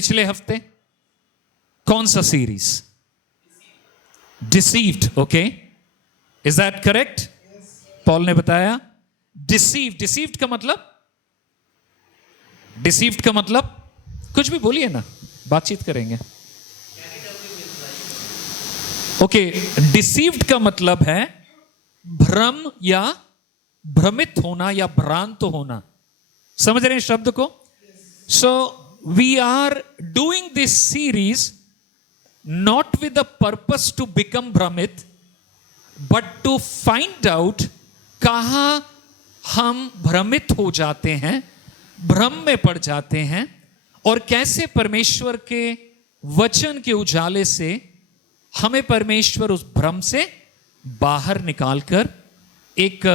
पिछले हफ्ते कौन सा series? Deceived. Okay, is that correct? Paul ने बताया डिसीव्ड. डिसीव्ड का मतलब, डिसीव्ड का मतलब कुछ भी बोलिए ना, बातचीत करेंगे. ओके, डिसीव्ड का मतलब है भ्रम या भ्रमित होना या भ्रांत होना. समझ रहे हैं शब्द को? So we are doing this series not with the purpose to become भ्रमित, but to find out कहां हम भ्रमित हो जाते हैं, भ्रम में पड़ जाते हैं, और कैसे परमेश्वर के वचन के उजाले से हमें परमेश्वर उस भ्रम से बाहर निकालकर एक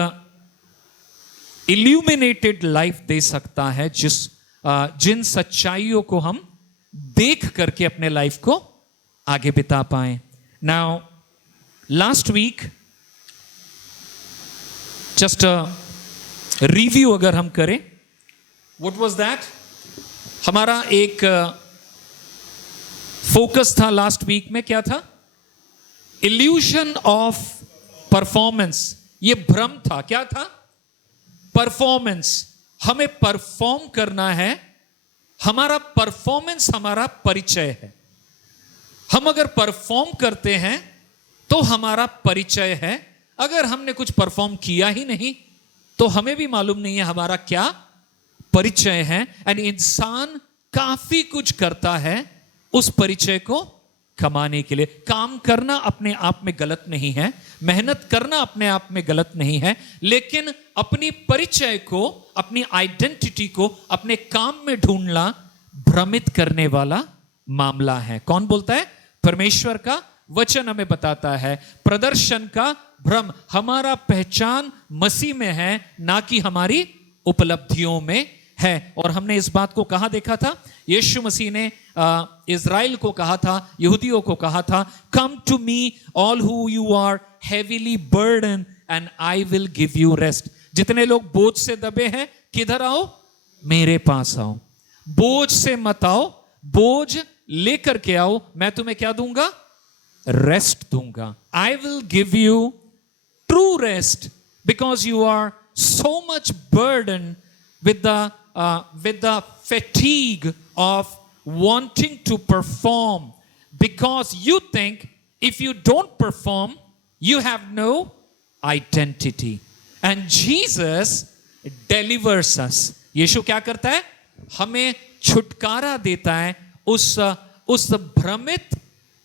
इल्यूमिनेटेड लाइफ दे सकता है, जिन सच्चाइयों को हम देख करके अपने लाइफ को आगे बिता पाए. Now last week, just review अगर हम करें, व्हाट वाज दैट? हमारा एक फोकस था लास्ट वीक में. क्या था? Illusion of performance. ये भ्रम था. क्या था? परफॉर्मेंस. हमें परफॉर्म करना है. हमारा परफॉर्मेंस हमारा परिचय है. हम अगर परफॉर्म करते हैं तो हमारा परिचय है. अगर हमने कुछ परफॉर्म किया ही नहीं तो हमें भी मालूम नहीं है हमारा क्या परिचय है. एंड इंसान काफी कुछ करता है उस परिचय को कमाने के लिए. काम करना अपने आप में गलत नहीं है, मेहनत करना अपने आप में गलत नहीं है, लेकिन अपनी परिचय को, अपनी आइडेंटिटी को अपने काम में ढूंढना भ्रमित करने वाला मामला है. कौन बोलता है? परमेश्वर का वचन हमें बताता है. प्रदर्शन का भ्रम. हमारा पहचान मसीह में है, ना कि हमारी उपलब्धियों में है. और हमने इस बात को कहां देखा था? यीशु मसीह ने इज़राइल को कहा था, यहूदियों को कहा था, come to me all who you are heavily burden and I will give you rest. जितने लोग बोझ से दबे हैं, किधर आओ? मेरे पास आओ. बोझ से मत आओ, बोझ लेकर के आओ, मैं तुम्हें क्या दूंगा? रेस्ट दूंगा. I will give you true rest because you are so much burden with the fatigue of wanting to perform, because you think if you don't perform you have no identity. And Jesus delivers us. यीशु क्या करता है? हमें छुटकारा देता है उस भ्रमित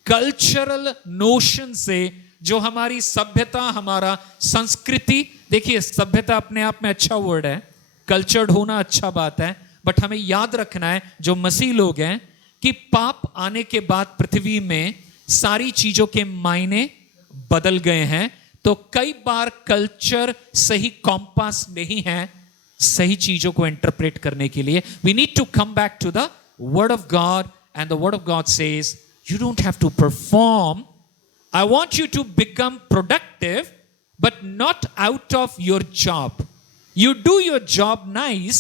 cultural notion से, जो हमारी सभ्यता, हमारा संस्कृति. देखिए, सभ्यता अपने आप में अच्छा वर्ड है, कल्चर्ड होना अच्छा बात है, बट हमें याद रखना है जो मसीह लोग हैं कि पाप आने के बाद पृथ्वी में सारी चीजों के मायने बदल गए हैं. तो कई बार कल्चर सही कॉम्पास नहीं है सही चीजों को इंटरप्रेट करने के लिए. We need to come back to the word of God, and the word of God says you don't have to perform. I want you to become productive, but not out of your job. You do your job nice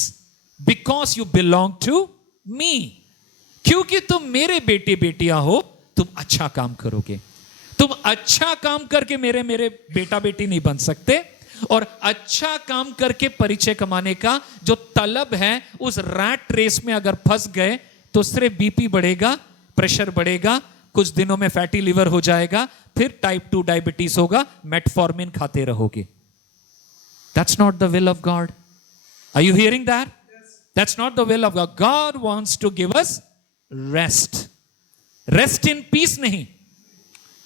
because you belong to me. क्योंकि तुम मेरे बेटे बेटियां हो, तुम अच्छा काम करोगे. तुम अच्छा काम करके मेरे बेटा बेटी नहीं बन सकते. और अच्छा काम करके परिचय कमाने का जो तलब है, उस रैट रेस में अगर फंस गए तो सिर्फ बीपी बढ़ेगा, प्रेशर बढ़ेगा, कुछ दिनों में फैटी लिवर हो जाएगा, फिर टाइप 2 डायबिटीज होगा, मेटफॉर्मिन खाते रहोगे. That's not the will of God. Are you hearing that? Yes. That's not the will of God. God wants to give us rest. Rest in peace नहीं,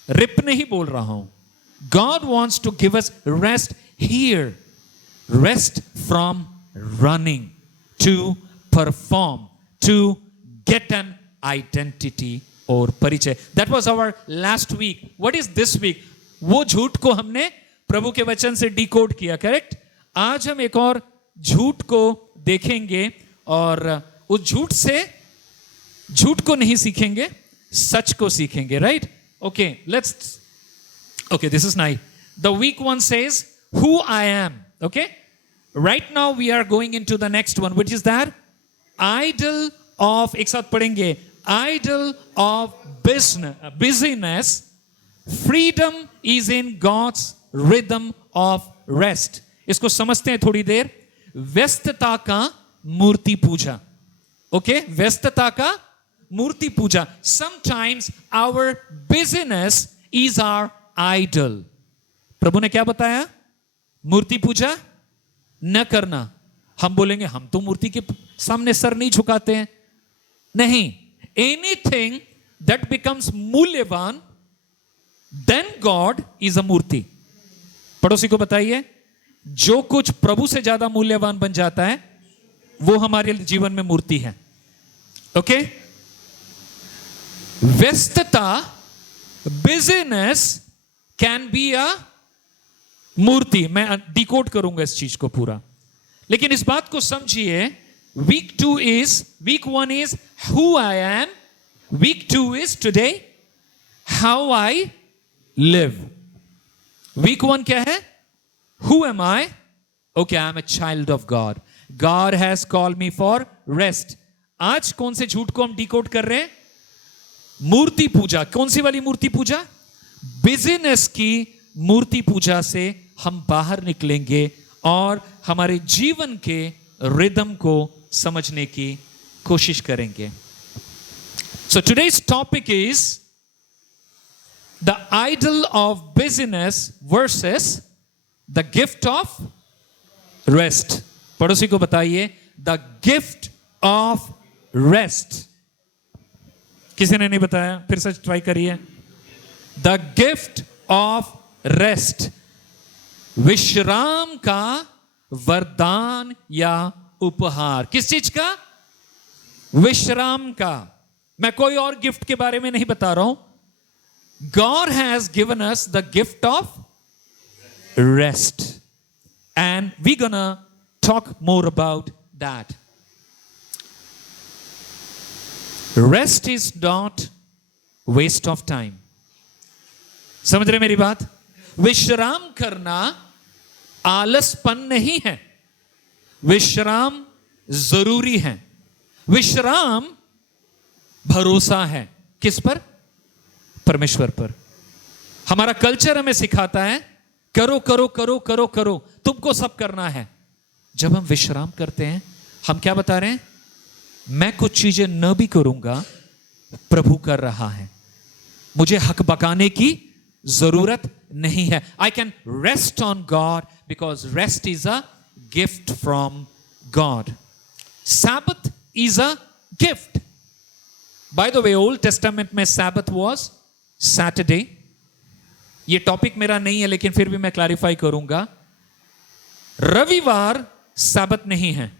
rib नहीं बोल रहा हूं. God wants to give us rest here. Rest from running, to perform, to get an identity और परिचय. That was our last week. What is this week? वो झूठ को हमने प्रभु के वचन से डिकोड किया, करेक्ट? आज हम एक और झूठ को देखेंगे, और उस झूठ को नहीं सीखेंगे, सच को सीखेंगे, right? Okay, okay, this is nice. The week one says who I am. Okay, right now we are going into the next one, which is that idol of. एक साथ पढ़ेंगे. idol of busyness, freedom is in God's rhythm of rest. इसको समझते हैं थोड़ी देर. व्यस्तता का मूर्ति पूजा. Okay, व्यस्तता का मूर्ति पूजा. Sometimes our busyness is our idol. प्रभु ने क्या बताया? मूर्ति पूजा न करना. हम बोलेंगे हम तो मूर्ति के सामने सर नहीं झुकाते हैं. नहीं. Anything that becomes मूल्यवान, then God is a मूर्ति. पड़ोसी को बताइए, जो कुछ प्रभु से ज्यादा मूल्यवान बन जाता है वो हमारे जीवन में मूर्ति है. ओके? व्यस्तता, बिजनेस कैन बी अ मूर्ति. मैं डिकोड करूंगा इस चीज को पूरा, लेकिन इस बात को समझिए. Week 1 is who I am. Week 2 is today how I live. Week 1 क्या है? Who am I? Okay, I am a child of God. God has called me for rest. आज कौन से झूठ को हम डिकोड कर रहे हैं? मूर्ति पूजा. कौन सी वाली मूर्ति पूजा? बिजनेस की मूर्ति पूजा से हम बाहर निकलेंगे और हमारे जीवन के रिदम को समझने की कोशिश करेंगे. So today's topic is the idol of busyness versus the gift of rest. पड़ोसी को बताइए, the gift of rest. किसी ने नहीं बताया? फिर से ट्राई करिए. the gift of rest. विश्राम का वरदान या उपहार. किस चीज का? विश्राम का. मैं कोई और गिफ्ट के बारे में नहीं बता रहा हूं. God has given us the gift of rest, and we're gonna talk more about that. Rest is not waste of time. समझ रहे मेरी बात? विश्राम करना आलसपन नहीं है. विश्राम जरूरी है. विश्राम भरोसा है. किस पर? परमेश्वर पर. हमारा कल्चर हमें सिखाता है करो करो करो करो करो, तुमको सब करना है. जब हम विश्राम करते हैं, हम क्या बता रहे हैं? मैं कुछ चीजें न भी करूंगा, प्रभु कर रहा है. मुझे हक बकाने की जरूरत नहीं है. I can rest on God because rest is a gift from God. Sabbath is a gift. By the way, old Testament में सैबथ वाज सैटरडे. ये टॉपिक मेरा नहीं है, लेकिन फिर भी मैं क्लैरिफाई करूंगा. रविवार सैबथ नहीं है.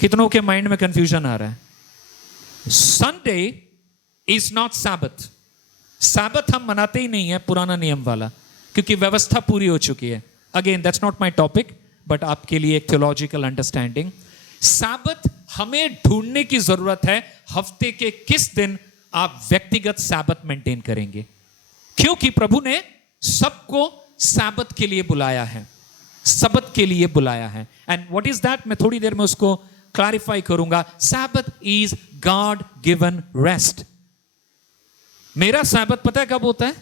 कितनों के माइंड में कंफ्यूजन आ रहा है? Sunday is not Sabbath. Sabbath हम मनाते ही नहीं है, पुराना नियम वाला, क्योंकि व्यवस्था पूरी हो चुकी है. Again that's not my topic, but आपके लिए एक थियोलॉजिकल अंडरस्टैंडिंग. सैबथ हमें ढूंढने की जरूरत है. हफ्ते के किस दिन आप व्यक्तिगत सैबथ मेंटेन करेंगे, क्योंकि प्रभु ने सबको सैबथ के लिए बुलाया है, सबत के लिए बुलाया है. And what is that? मैं थोड़ी देर में उसको क्लैरिफाई करूंगा. Sabbath is God given rest. मेरा सैबथ पता है कब होता है?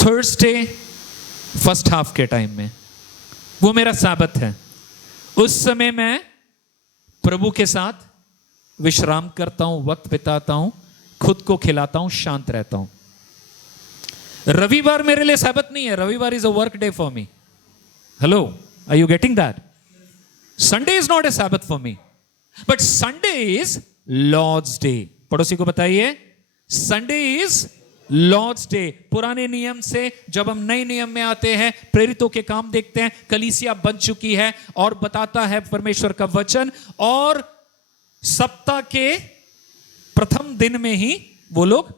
थर्सडे फर्स्ट हाफ के टाइम में. वो मेरा सैबथ है. उस समय मैं प्रभु के साथ विश्राम करता हूं, वक्त बिताता हूं, खुद को खिलाता हूं, शांत रहता हूं. रविवार मेरे लिए सैबथ नहीं है. रविवार is a work day for me. Hello, are you getting that? Sunday is not a Sabbath for me, but Sunday is Lord's day. पड़ोसी को बताइए, संडे इज लॉर्ड्स डे. पुराने नियम से जब हम नए नियम में आते हैं, प्रेरितों के काम देखते हैं, कलीसिया बन चुकी है और बताता है परमेश्वर का वचन. और सप्ताह के प्रथम दिन में ही वो लोग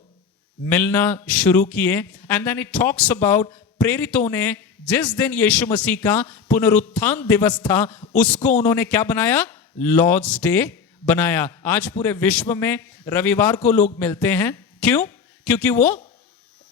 मिलना शुरू किए. And then it talks about प्रेरितों ने जिस दिन यीशु मसीह का पुनरुत्थान दिवस था, उसको उन्होंने क्या बनाया? लॉर्ड्स डे बनाया. आज पूरे विश्व में रविवार को लोग मिलते हैं. क्यों? क्योंकि वो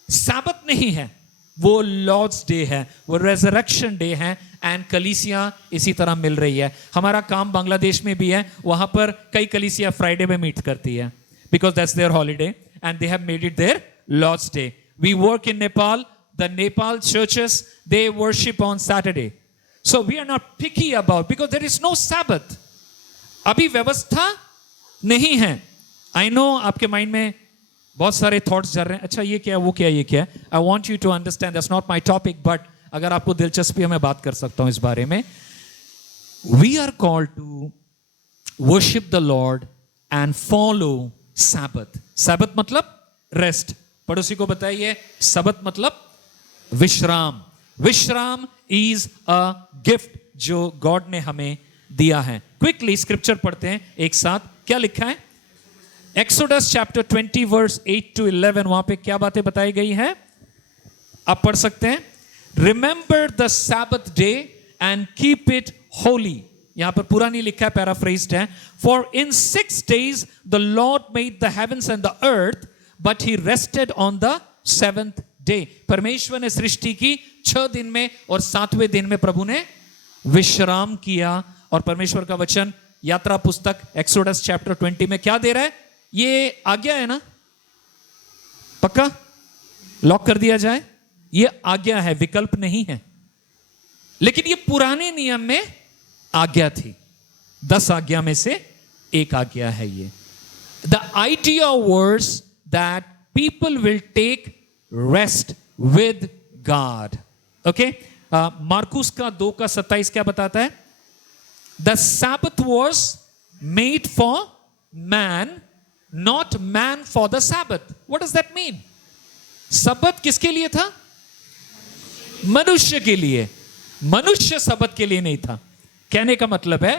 सैबथ नहीं है. वो लॉर्ड्स डे है, वो रेजरेक्शन डे है, एंड कलीसिया इसी तरह मिल रही है. हमारा काम बांग्लादेश में भी है, वहां पर कई कलीसिया फ्राइडे में मीट करती है, because that's their holiday and they have made it their Lord's day. We work in Nepal, the Nepal churches they worship on Saturday. So we are not picky about, because there is no Sabbath. अभी व्यवस्था नहीं है. I know आपके mind में बहुत सारे thoughts चल रहे हैं, अच्छा ये क्या है, वो क्या है, ये क्या है. I want you to understand that's not my topic, but अगर आपको दिलचस्पी है मैं बात कर सकता हूं इस बारे में. We are called to worship the Lord and follow Sabbath. Sabbath मतलब रेस्ट. पड़ोसी को बताइए, सब्त मतलब विश्राम. विश्राम इज अ गिफ्ट जो गॉड ने हमें दिया है. क्विकली स्क्रिप्चर पढ़ते हैं एक साथ. क्या लिखा है? Exodus chapter 20 verse 8 to 11. वहां पे क्या बातें बताई गई हैं आप पढ़ सकते हैं. Remember the Sabbath day and keep it holy. यहां पर पूरा नहीं लिखा है, पैराफ्रेज्ड है. For in 6 days the Lord made the heavens and the earth but he rested on the 7th day. परमेश्वर ने सृष्टि की 6 दिन में और 7वें दिन में प्रभु ने विश्राम किया. और परमेश्वर का वचन यात्रा पुस्तक एक्सोडस चैप्टर 20 में क्या दे रहा है? ये आज्ञा है ना, पक्का लॉक कर दिया जाए. ये आज्ञा है, विकल्प नहीं है. लेकिन ये पुराने नियम में आज्ञा थी. 10 आज्ञा में से एक आज्ञा है ये. The idea verse that people will take rest with God. Okay, मार्कुस का 2:27 क्या बताता है? The Sabbath was made for man, not man for the Sabbath. What does that mean? सब्बत किसके लिए था? मनुष्य के लिए. मनुष्य सब्बत के लिए नहीं था. कहने का मतलब है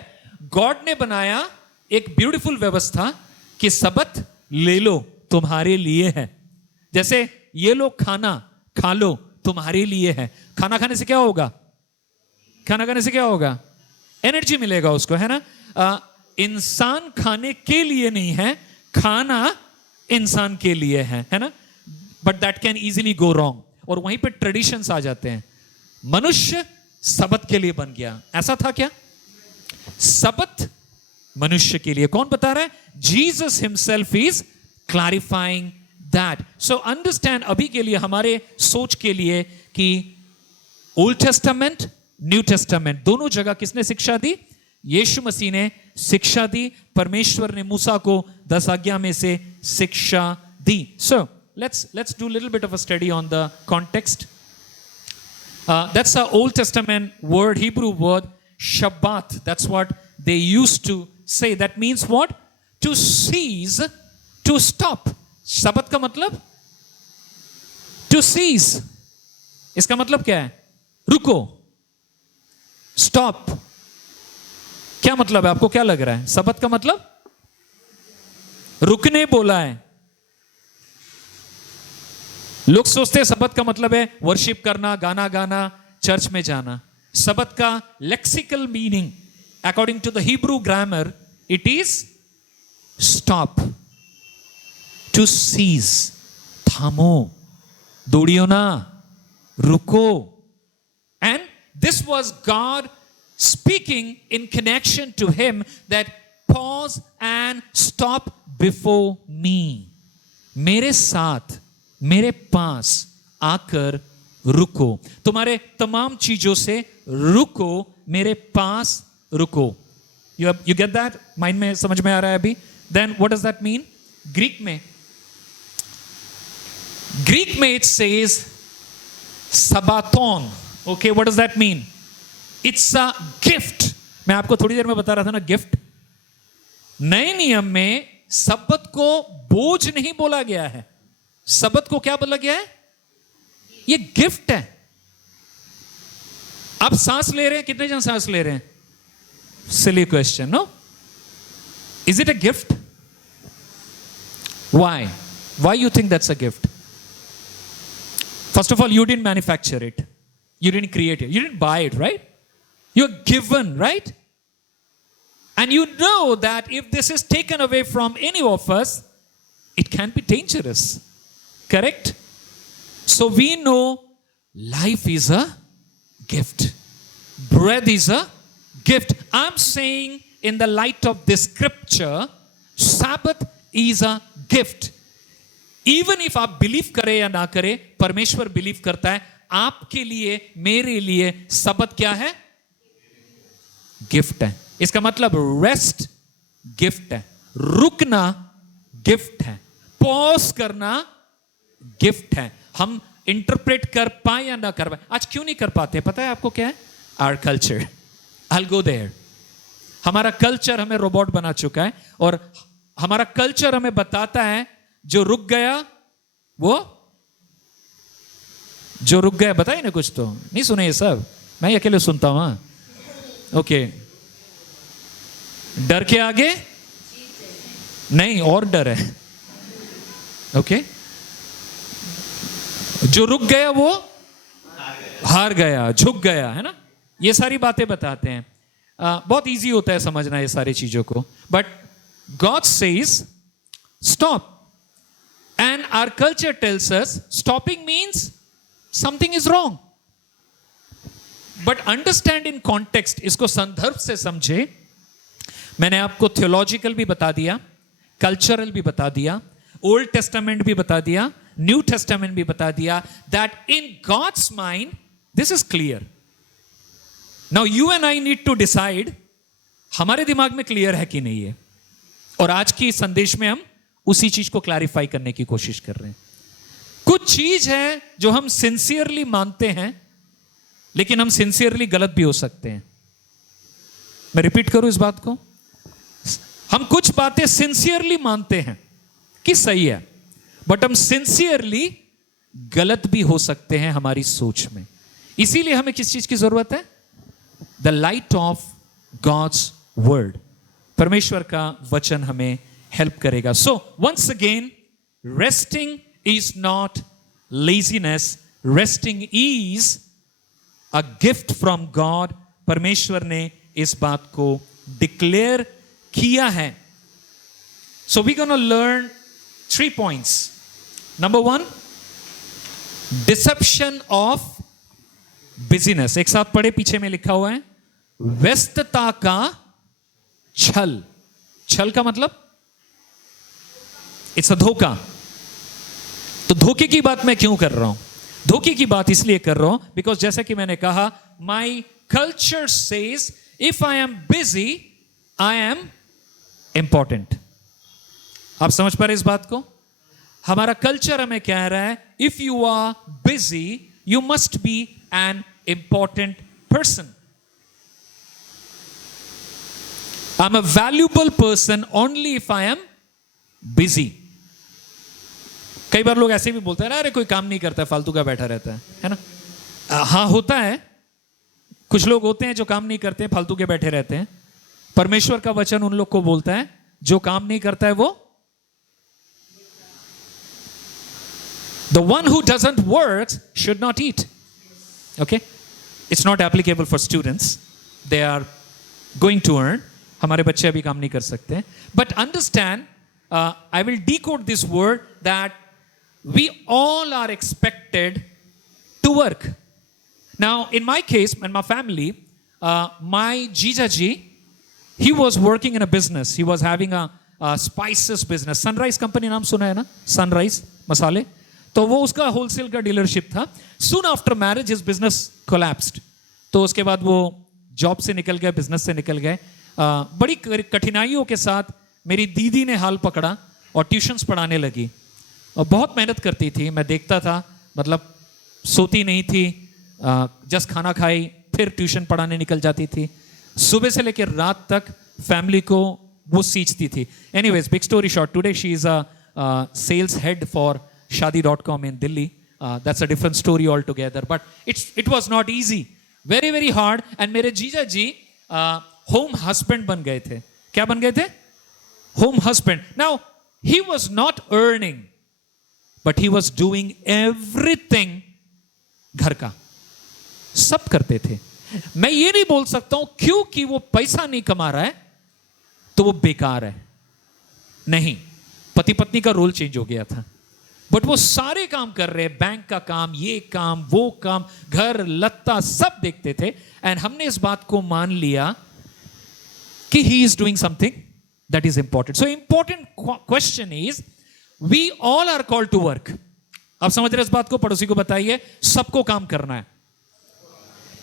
गॉड ने बनाया एक ब्यूटीफुल व्यवस्था कि सब्बत ले लो, तुम्हारे लिए है. जैसे ये लो खाना खा लो, तुम्हारे लिए है. खाना खाने से क्या होगा? खाना खाने से क्या होगा? एनर्जी मिलेगा उसको, है ना. इंसान खाने के लिए नहीं है, खाना इंसान के लिए है ना. But that can easily go wrong. और वहीं पे ट्रेडिशंस आ जाते हैं. मनुष्य सब्बत के लिए बन गया, ऐसा था क्या? सब्बत मनुष्य के लिए. कौन बता रहा है? Jesus himself is clarifying that. So understand अभी के लिए, हमारे सोच के लिए, कि ओल्ड टेस्टामेंट न्यू टेस्टामेंट दोनों जगह किसने शिक्षा दी? यीशु मसीह ने शिक्षा दी. परमेश्वर ने मूसा को 10 आज्ञा में से शिक्षा दी. सो let's do a little bit of a study on the context. That's a Old Testament word, Hebrew word, Shabbat. That's what they used to say. That means what? To cease, to stop. Shabbat का मतलब to cease. इसका मतलब क्या है? रुको, stop. क्या मतलब है? आपको क्या लग रहा है? सब्बत का मतलब रुकने बोला है. लोग सोचते हैं सब्बत का मतलब है वर्शिप करना, गाना गाना, चर्च में जाना. सब्बत का lexical meaning according to the Hebrew grammar it is stop, to cease. थामो, दौड़ियो ना, रुको. And this was God speaking in connection to him, that pause and stop before me. मेरे साथ, मेरे पास आकर रुको. तुम्हारे तमाम चीजों से रुको, मेरे पास रुको. You get that? माइंड में समझ में आ रहा है अभी? Then what does that mean? Greek में it says sabaton. Okay, what does that mean? It's a gift. मैं आपको थोड़ी देर में बता रहा था ना, गिफ्ट. नए नियम में सब्बत को बोझ नहीं बोला गया है. सब्बत को क्या बोला गया है? ये गिफ्ट है. आप सांस ले रहे हैं, कितने जन सांस ले रहे हैं? Silly question, no? Is it a gift? Why you think that's a gift? First of all, you didn't manufacture it. You didn't create it. You didn't buy it, right? You're given, right? And you know that if this is taken away from any of us, it can be dangerous. Correct? So we know life is a gift. Bread is a gift. I'm saying in the light of this scripture, Sabbath is a gift. Even if आप believe करें या ना करें, परमेश्वर believe करता है आपके लिए, मेरे लिए सबत क्या है? गिफ्ट है. इसका मतलब रेस्ट गिफ्ट है, रुकना गिफ्ट है, पॉज करना गिफ्ट है. हम इंटरप्रेट कर पाए या ना कर पाए. आज क्यों नहीं कर पाते पता है आपको क्या है? Our culture. I'll go there. हमारा कल्चर हमें रोबोट बना चुका है और हमारा कल्चर हमें बताता है जो रुक गया वो, जो रुक गया, बताइए ना, कुछ तो नहीं सुने ये सब, मैं ही अकेले सुनता हूं. ओके. डर के आगे नहीं और डर है. ओके. जो रुक गया वो हार गया, झुक गया, है ना. ये सारी बातें बताते हैं. बहुत इजी होता है समझना ये सारी चीजों को. But God says stop. And our culture tells us stopping means something is wrong. But understand in context, इसको संदर्भ से समझे. मैंने आपको थियोलॉजिकल भी बता दिया, कल्चरल भी बता दिया, ओल्ड टेस्टामेंट भी बता दिया, न्यू टेस्टामेंट भी बता दिया. That in God's mind, this is clear. Now you and I need to decide, हमारे दिमाग में क्लियर है कि नहीं है. और आज की संदेश में हम उसी चीज को क्लैरिफाई करने की कोशिश कर रहे हैं. कुछ चीज है जो हम सिंसियरली मानते हैं, लेकिन हम सिंसियरली गलत भी हो सकते हैं. मैं रिपीट करूं इस बात को. हम कुछ बातें सिंसियरली मानते हैं कि सही है, बट हम सिंसियरली गलत भी हो सकते हैं हमारी सोच में. इसीलिए हमें किस चीज की जरूरत है? The light of God's word. परमेश्वर का वचन हमें हेल्प करेगा. So once again, resting is not laziness, resting is a gift from God. परमेश्वर ने इस बात को डिक्लेयर किया है. So we gonna learn 3 points. Number 1, deception of busyness. एक साथ पढ़े, पीछे में लिखा हुआ है, व्यस्तता का छल. छल का मतलब इट्स अ धोखा. तो धोखे की बात मैं क्यों कर रहा हूं? धोखे की बात इसलिए कर रहा हूं बिकॉज जैसा कि मैंने कहा, my culture says if I am busy I am important. आप समझ पा रहे इस बात को? हमारा कल्चर हमें कह रहा है, if you are busy you must be an important person. I am a valuable person only if I am busy. कई बार लोग ऐसे भी बोलते हैं ना, अरे कोई काम नहीं करता, फालतू का बैठा रहता है ना. हाँ होता है, कुछ लोग होते हैं जो काम नहीं करते, फालतू के बैठे रहते हैं. परमेश्वर का वचन उन लोग को बोलता है जो काम नहीं करता है वो, the one who doesn't work should not eat. Okay, it's not applicable for students, they are going to earn. हमारे बच्चे अभी काम नहीं कर सकते. But understand, I will decode this word that we all are expected to work. Now, in my case, in my family, my Jijaji, he was working in a business. He was having a spices business. Sunrise company नाम सुना है ना? Sunrise मसाले. तो वो उसका wholesale का dealership था. Soon after marriage, his business collapsed. तो उसके बाद वो जॉब से निकल गए, बिजनेस से निकल गए. बड़ी कठिनाइयों के साथ मेरी दीदी ने हाल पकड़ा और ट्यूशन्स पढ़ाने लगी. और बहुत मेहनत करती थी, मैं देखता था, मतलब सोती नहीं थी, जस्ट खाना खाई फिर ट्यूशन पढ़ाने निकल जाती थी. सुबह से लेकर रात तक फैमिली को वो सींचती थी. Anyways, big story short, today she is a sales head for Shaadi.com in Delhi. That's a different story altogether. But it was not easy. Very, very hard. And मेरे जीजा जी home husband बन गए थे. क्या बन गए थे? Home husband. Now, he was not earning, but he was doing everything घर का. सब करते थे. मैं ये नहीं बोल सकता हूं क्योंकि वो पैसा नहीं कमा रहा है तो वो बेकार है. नहीं, पति पत्नी का रोल चेंज हो गया था. बट वो सारे काम कर रहे हैं, बैंक का काम, ये काम, वो काम, घर लत्ता सब देखते थे। एंड हमने इस बात को मान लिया कि he is doing something that is important. So important question is, we all are called to work. आप समझ रहे इस बात को? पड़ोसी को बताइए, सबको काम करना है।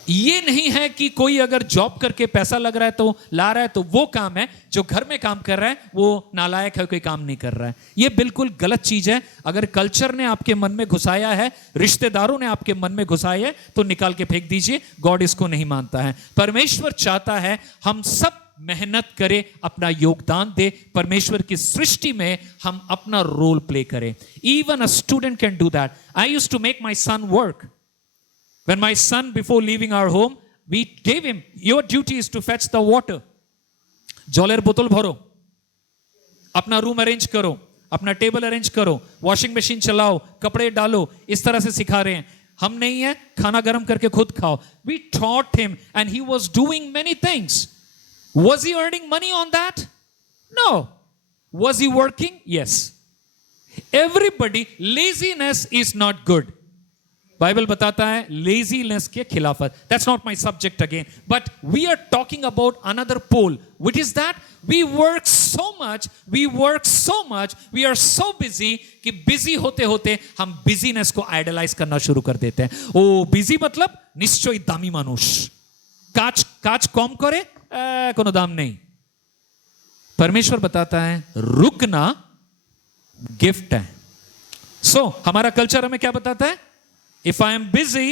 ये नहीं है कि कोई अगर जॉब करके पैसा लग रहा है तो ला रहा है तो वो काम है, जो घर में काम कर रहा है वो नालायक है, कोई काम नहीं कर रहा है। ये बिल्कुल गलत चीज है। अगर कल्चर ने आपके मन में घुसाया है, रिश्तेदारों ने आपके मन में घुसाया है, तो निकाल के फेंक दीजिए। गॉड इसको नहीं मानता है। परमेश्वर चाहता है हम सब मेहनत करें, अपना योगदान दे, परमेश्वर की सृष्टि में हम अपना रोल प्ले करें। Even a student can do that. I used to make my son work. When my son, before leaving our home, we gave him, your duty is to fetch the water. जलेर बोतल भरो, अपना room arrange करो, अपना table arrange करो, washing machine चलाओ, कपड़े डालो, इस तरह से सिखा रहे हैं। हम नहीं है खाना गर्म करके खुद खाओ। We taught him and he was doing many things. Was he earning money on that? No. Was he working? Yes. Everybody, laziness is not good. Bible बताता है लेजीनेस के खिलाफ। That's not my subject again, but we are talking about another pole, which is that we work so much, we are so busy कि busy होते होते हम business को idolise करना शुरू कर देते हैं। ओ बिजी मतलब निश्चय दामी मानुष, काज कम करे कोनो दाम नहीं। परमेश्वर बताता है रुकना गिफ्ट है। सो हमारा कल्चर हमें क्या बताता है? If I am busy,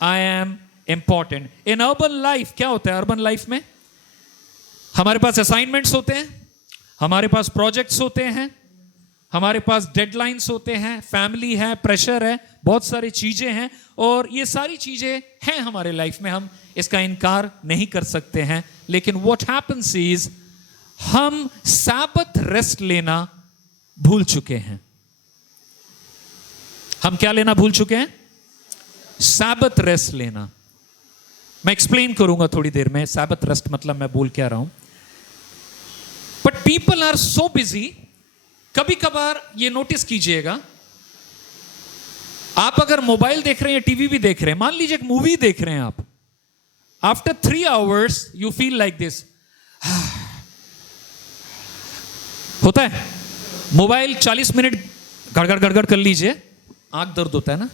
I am important. In urban life क्या होता है? अर्बन लाइफ में हमारे पास असाइनमेंट्स होते हैं, हमारे पास प्रोजेक्ट्स होते हैं, हमारे पास डेडलाइंस होते हैं, फैमिली है, प्रेशर है, बहुत सारी चीजें हैं। और ये सारी चीजें हैं हमारे लाइफ में, हम इसका इनकार नहीं कर सकते हैं। लेकिन what happens is हम सैबत रेस्ट लेना भूल चुके हैं। हम क्या लेना भूल चुके हैं? सैबत रेस्ट लेना। मैं एक्सप्लेन करूंगा थोड़ी देर में सैबत रेस्ट मतलब मैं बोल क्या रहा हूं। But people are so busy. कभी कभार ये नोटिस कीजिएगा, आप अगर मोबाइल देख रहे हैं, टीवी भी देख रहे हैं, मान लीजिए एक मूवी देख रहे हैं आप, after 3 hours you feel like this. होता है मोबाइल 40 मिनट गड़गड़ गड़गड़ कर लीजिए, आंख दर्द होता है ना।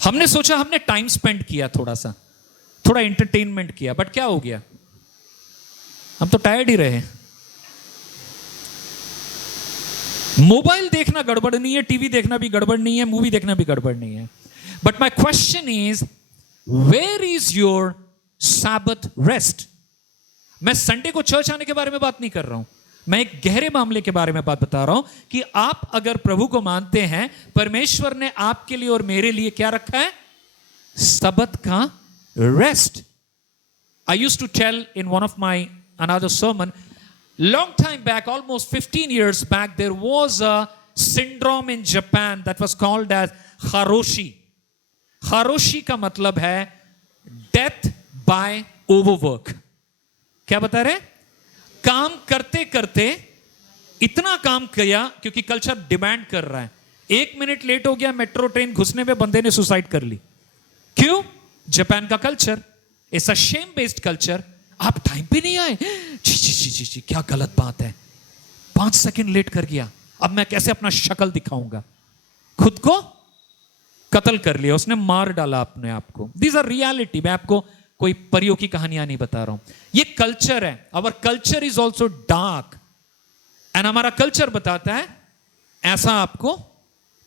हमने सोचा हमने टाइम स्पेंड किया, थोड़ा एंटरटेनमेंट किया, बट क्या हो गया? हम तो टायर्ड ही रहे। मोबाइल देखना गड़बड़ नहीं है, टीवी देखना भी गड़बड़ नहीं है, मूवी देखना भी गड़बड़ नहीं है। But my question is, where is your Sabbath rest? मैं संडे को चर्च आने के बारे में बात नहीं कर रहा हूं, मैं एक गहरे मामले के बारे में बात बता रहा हूं कि आप अगर प्रभु को मानते हैं, परमेश्वर ने आपके लिए और मेरे लिए क्या रखा है? सबत का rest. I used to tell in one of my another sermon, long time back, almost 15 years back, there was a syndrome in Japan that was called as Haroshi. Haroshi का मतलब है death by overwork। क्या बता रहे? काम करते करते इतना काम किया क्योंकि कल्चर डिमांड कर रहा है। 1 मिनट लेट हो गया मेट्रो ट्रेन घुसने में, बंदे ने सुसाइड कर ली। क्यों? जापान का culture, it's a shame based culture. आप टाइम पे नहीं आए, जी जी जी जी जी, क्या गलत बात है। 5 सेकंड लेट कर गया, अब मैं कैसे अपना शक्ल दिखाऊंगा? खुद को कत्ल कर लिया उसने, मार डाला अपने आप को। These are reality. मैं आपको कोई परियों की कहानियां नहीं बता रहा हूं, ये कल्चर है। Our culture is also dark and हमारा कल्चर बताता है ऐसा आपको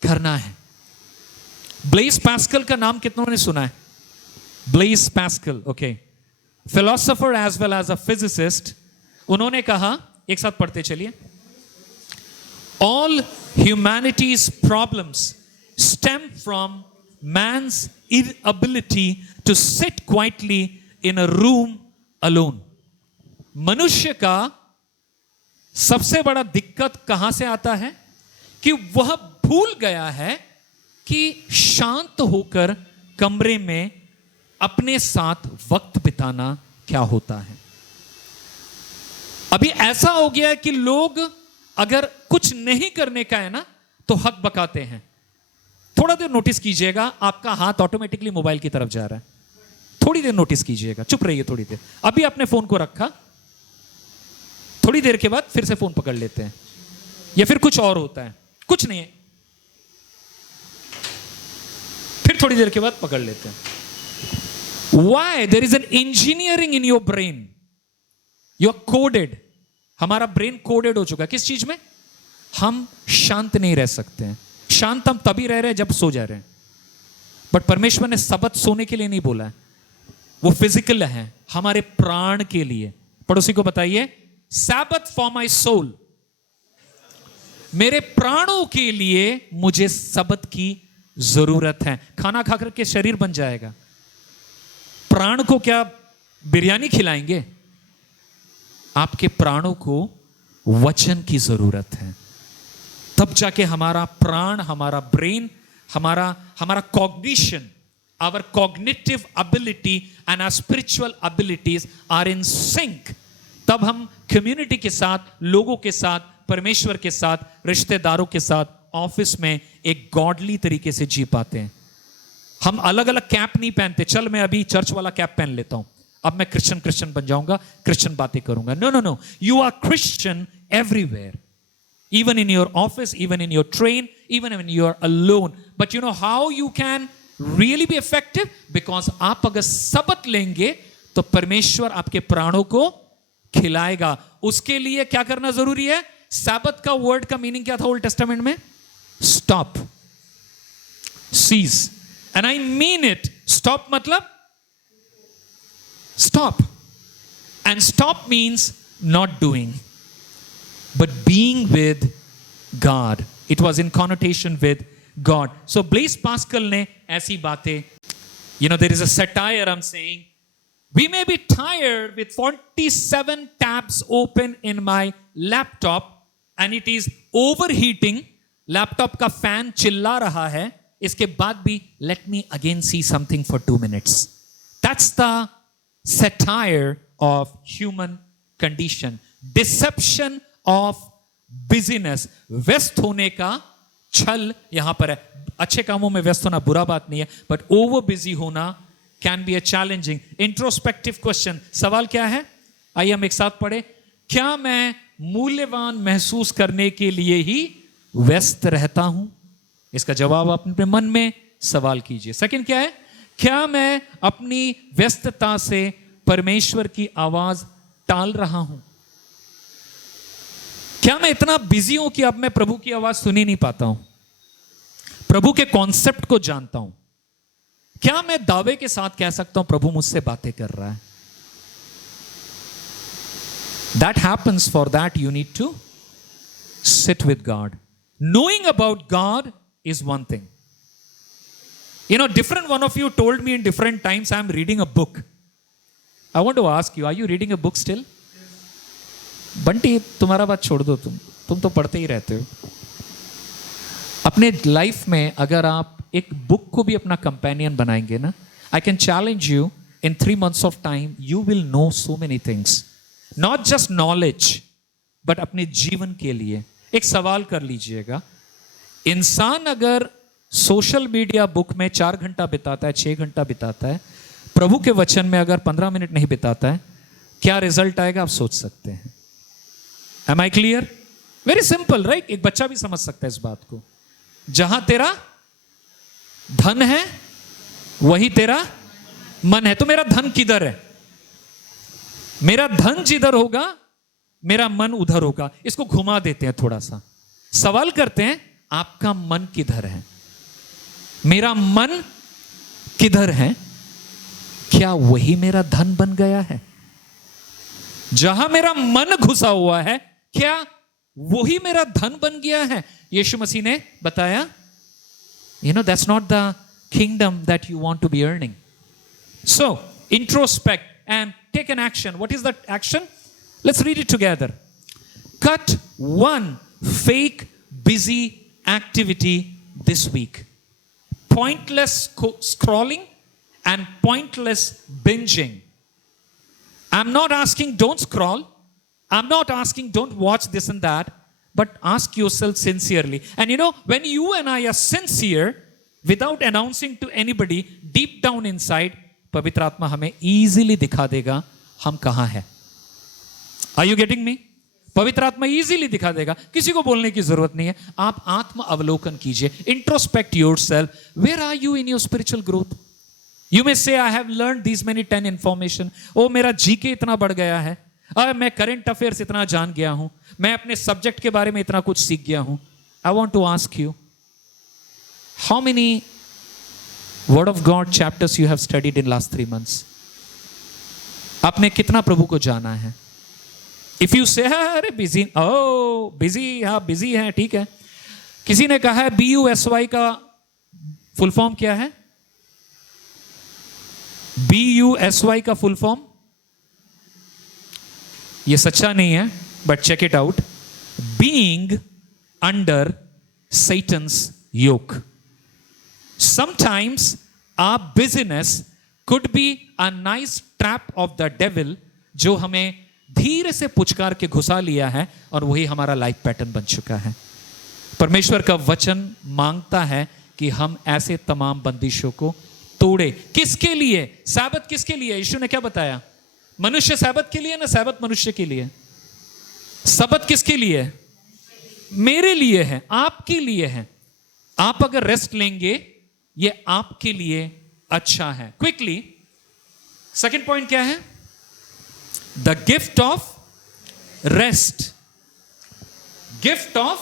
करना है। ब्लेज पैस्कल का नाम कितनों ने सुना है? Blaise Pascal, okay, philosopher as well as a physicist. उन्होंने कहा, एक साथ पढ़ते चलिए, all humanity's problems stem from man's inability to sit quietly in a room alone. मनुष्य का सबसे बड़ा दिक्कत कहां से आता है? कि वह भूल गया है कि शांत होकर कमरे में अपने साथ वक्त बिताना क्या होता है। अभी ऐसा हो गया है कि लोग अगर कुछ नहीं करने का है ना तो हक बकाते हैं। थोड़ा देर नोटिस कीजिएगा, आपका हाथ ऑटोमेटिकली मोबाइल की तरफ जा रहा है। थोड़ी देर नोटिस कीजिएगा, चुप रहिए थोड़ी देर। अभी आपने फोन को रखा, थोड़ी देर के बाद फिर से फोन पकड़ लेते हैं, या फिर कुछ और होता है, कुछ नहीं है, फिर थोड़ी देर के बाद पकड़ लेते हैं। Why? There is an engineering in your brain. You are coded. हमारा ब्रेन कोडेड हो चुका है किस चीज में? हम शांत नहीं रह सकते हैं। शांत हम तभी रह रहे हैं जब सो जा रहे हैं। बट परमेश्वर ने सबत सोने के लिए नहीं बोला है, वो फिजिकल है, हमारे प्राण के लिए। पड़ोसी को बताइए, सैबत फॉर माई सोल, मेरे प्राणों के लिए मुझे सबत की जरूरत है। खाना खाकर के शरीर बन जाएगा, प्राण को क्या बिरयानी खिलाएंगे? आपके प्राणों को वचन की जरूरत है, तब जाके हमारा प्राण, हमारा ब्रेन, हमारा cognition, our cognitive ability and our spiritual abilities are in sync. तब हम कम्युनिटी के साथ, लोगों के साथ, परमेश्वर के साथ, रिश्तेदारों के साथ, ऑफिस में एक गॉडली तरीके से जी पाते हैं। हम अलग अलग कैप नहीं पहनते, चल मैं अभी चर्च वाला कैप पहन लेता हूं, अब मैं क्रिश्चियन बन जाऊंगा, क्रिश्चियन बातें करूंगा। No no no, you are Christian everywhere, even in your office, even in your train, even when you are alone. But you know how you can really be effective? Because आप अगर सबत लेंगे तो परमेश्वर आपके प्राणों को खिलाएगा। उसके लिए क्या करना जरूरी है? सैबत का वर्ड का मीनिंग क्या था ओल्ड टेस्टामेंट में? Stop, cease, and I mean it. Stop मतलब stop, and stop means not doing but being with God. It was in connotation with God. So Blaise Pascal ने ऐसी बातें, you know, there is a satire I'm saying, we may be tired with 47 tabs open in my laptop and it is overheating. Laptop का fan चिल्ला रहा है, इसके बाद भी let me again see something for 2 minutes. That's the satire of human condition. Deception of business, व्यस्त होने का छल यहां पर है। अच्छे कामों में व्यस्त होना बुरा बात नहीं है, बट ओवर बिजी होना can be a challenging. Introspective question, सवाल क्या है? आइए हम एक साथ पढ़े। क्या मैं मूल्यवान महसूस करने के लिए ही व्यस्त रहता हूं? इसका जवाब आप अपने मन में सवाल कीजिए। सेकंड क्या है? क्या मैं अपनी व्यस्तता से परमेश्वर की आवाज टाल रहा हूं? क्या मैं इतना बिजी हूं कि अब मैं प्रभु की आवाज सुन ही नहीं पाता हूं, प्रभु के कॉन्सेप्ट को जानता हूं? क्या मैं दावे के साथ कह सकता हूं प्रभु मुझसे बातें कर रहा है? That happens. For that you need to sit with God. Knowing about God is one thing. You know, different one of you told me in different times, I am reading a book. I want to ask you, are you reading a book still? Bunty, तुम्हारा बात छोड़ दो, तुम तो पढ़ते ही रहते हो। अपने लाइफ में अगर आप एक बुक को भी अपना कंपेनियन बनाएंगे ना, I can challenge you, in 3 months of time you will know so many things, not just knowledge, but अपने जीवन के लिए। एक सवाल कर लीजिएगा, इंसान अगर सोशल मीडिया बुक में 4 घंटा बिताता है, 6 घंटा बिताता है, प्रभु के वचन में अगर 15 मिनट नहीं बिताता है, क्या रिजल्ट आएगा आप सोच सकते हैं। Am I clear? Very simple, right? एक बच्चा भी समझ सकता है इस बात को। जहां तेरा धन है वही तेरा मन है। तो मेरा धन किधर है? मेरा धन जिधर होगा मेरा मन उधर होगा। इसको घुमा देते हैं थोड़ा सा, सवाल करते हैं आपका मन किधर है? मेरा मन किधर है? क्या वही मेरा धन बन गया है? जहां मेरा मन घुसा हुआ है, क्या वही मेरा धन बन गया है? यीशु मसीह ने बताया, you know, that's not the kingdom that you want to be earning. So, introspect and take an action. What is that action? Let's read it together. Cut one fake busy activity this week. Pointless scrolling and pointless binging. I'm not asking don't scroll. I'm not asking don't watch this and that. But ask yourself sincerely. And you know, when you and I are sincere, without announcing to anybody, deep down inside पवित्र आत्मा हमें easily दिखा देगा हम कहां हैं। Are you getting me? पवित्र आत्मा इजीली दिखा देगा, किसी को बोलने की जरूरत नहीं है। आप आत्म अवलोकन कीजिए, introspect yourself, where are you in your spiritual growth. You may say I have learn these many 10 information, oh मेरा जीके इतना बढ़ गया है, मैं करंट अफेयर्स इतना जान गया हूं, मैं अपने सब्जेक्ट के बारे में इतना कुछ सीख गया हूं। I want to ask you, how many word of God chapters you have studied in last 3 months? आपने कितना प्रभु को जाना है? इफ यू से अरे बिजी, ओ बिजी, हाँ बिजी है, ठीक है। किसी ने कहा है BUSY का फुल फॉर्म क्या है? BUSY का फुल फॉर्म, ये सच्चा नहीं है but check it out, being under Satan's yoke. Sometimes our busyness could be a nice trap of the devil, जो हमें धीरे से पुचकार के घुसा लिया है और वही हमारा लाइफ पैटर्न बन चुका है। परमेश्वर का वचन मांगता है कि हम ऐसे तमाम बंदिशों को तोड़े। किसके लिए? सैबत किसके लिए? यीशु ने क्या बताया? मनुष्य सैबत के लिए ना सैबत मनुष्य के लिए? सब्त किसके लिए? मेरे लिए है, आपके लिए है। आप अगर रेस्ट लेंगे ये आपके लिए अच्छा है। क्विकली सेकंड पॉइंट क्या है? The gift of rest. Gift of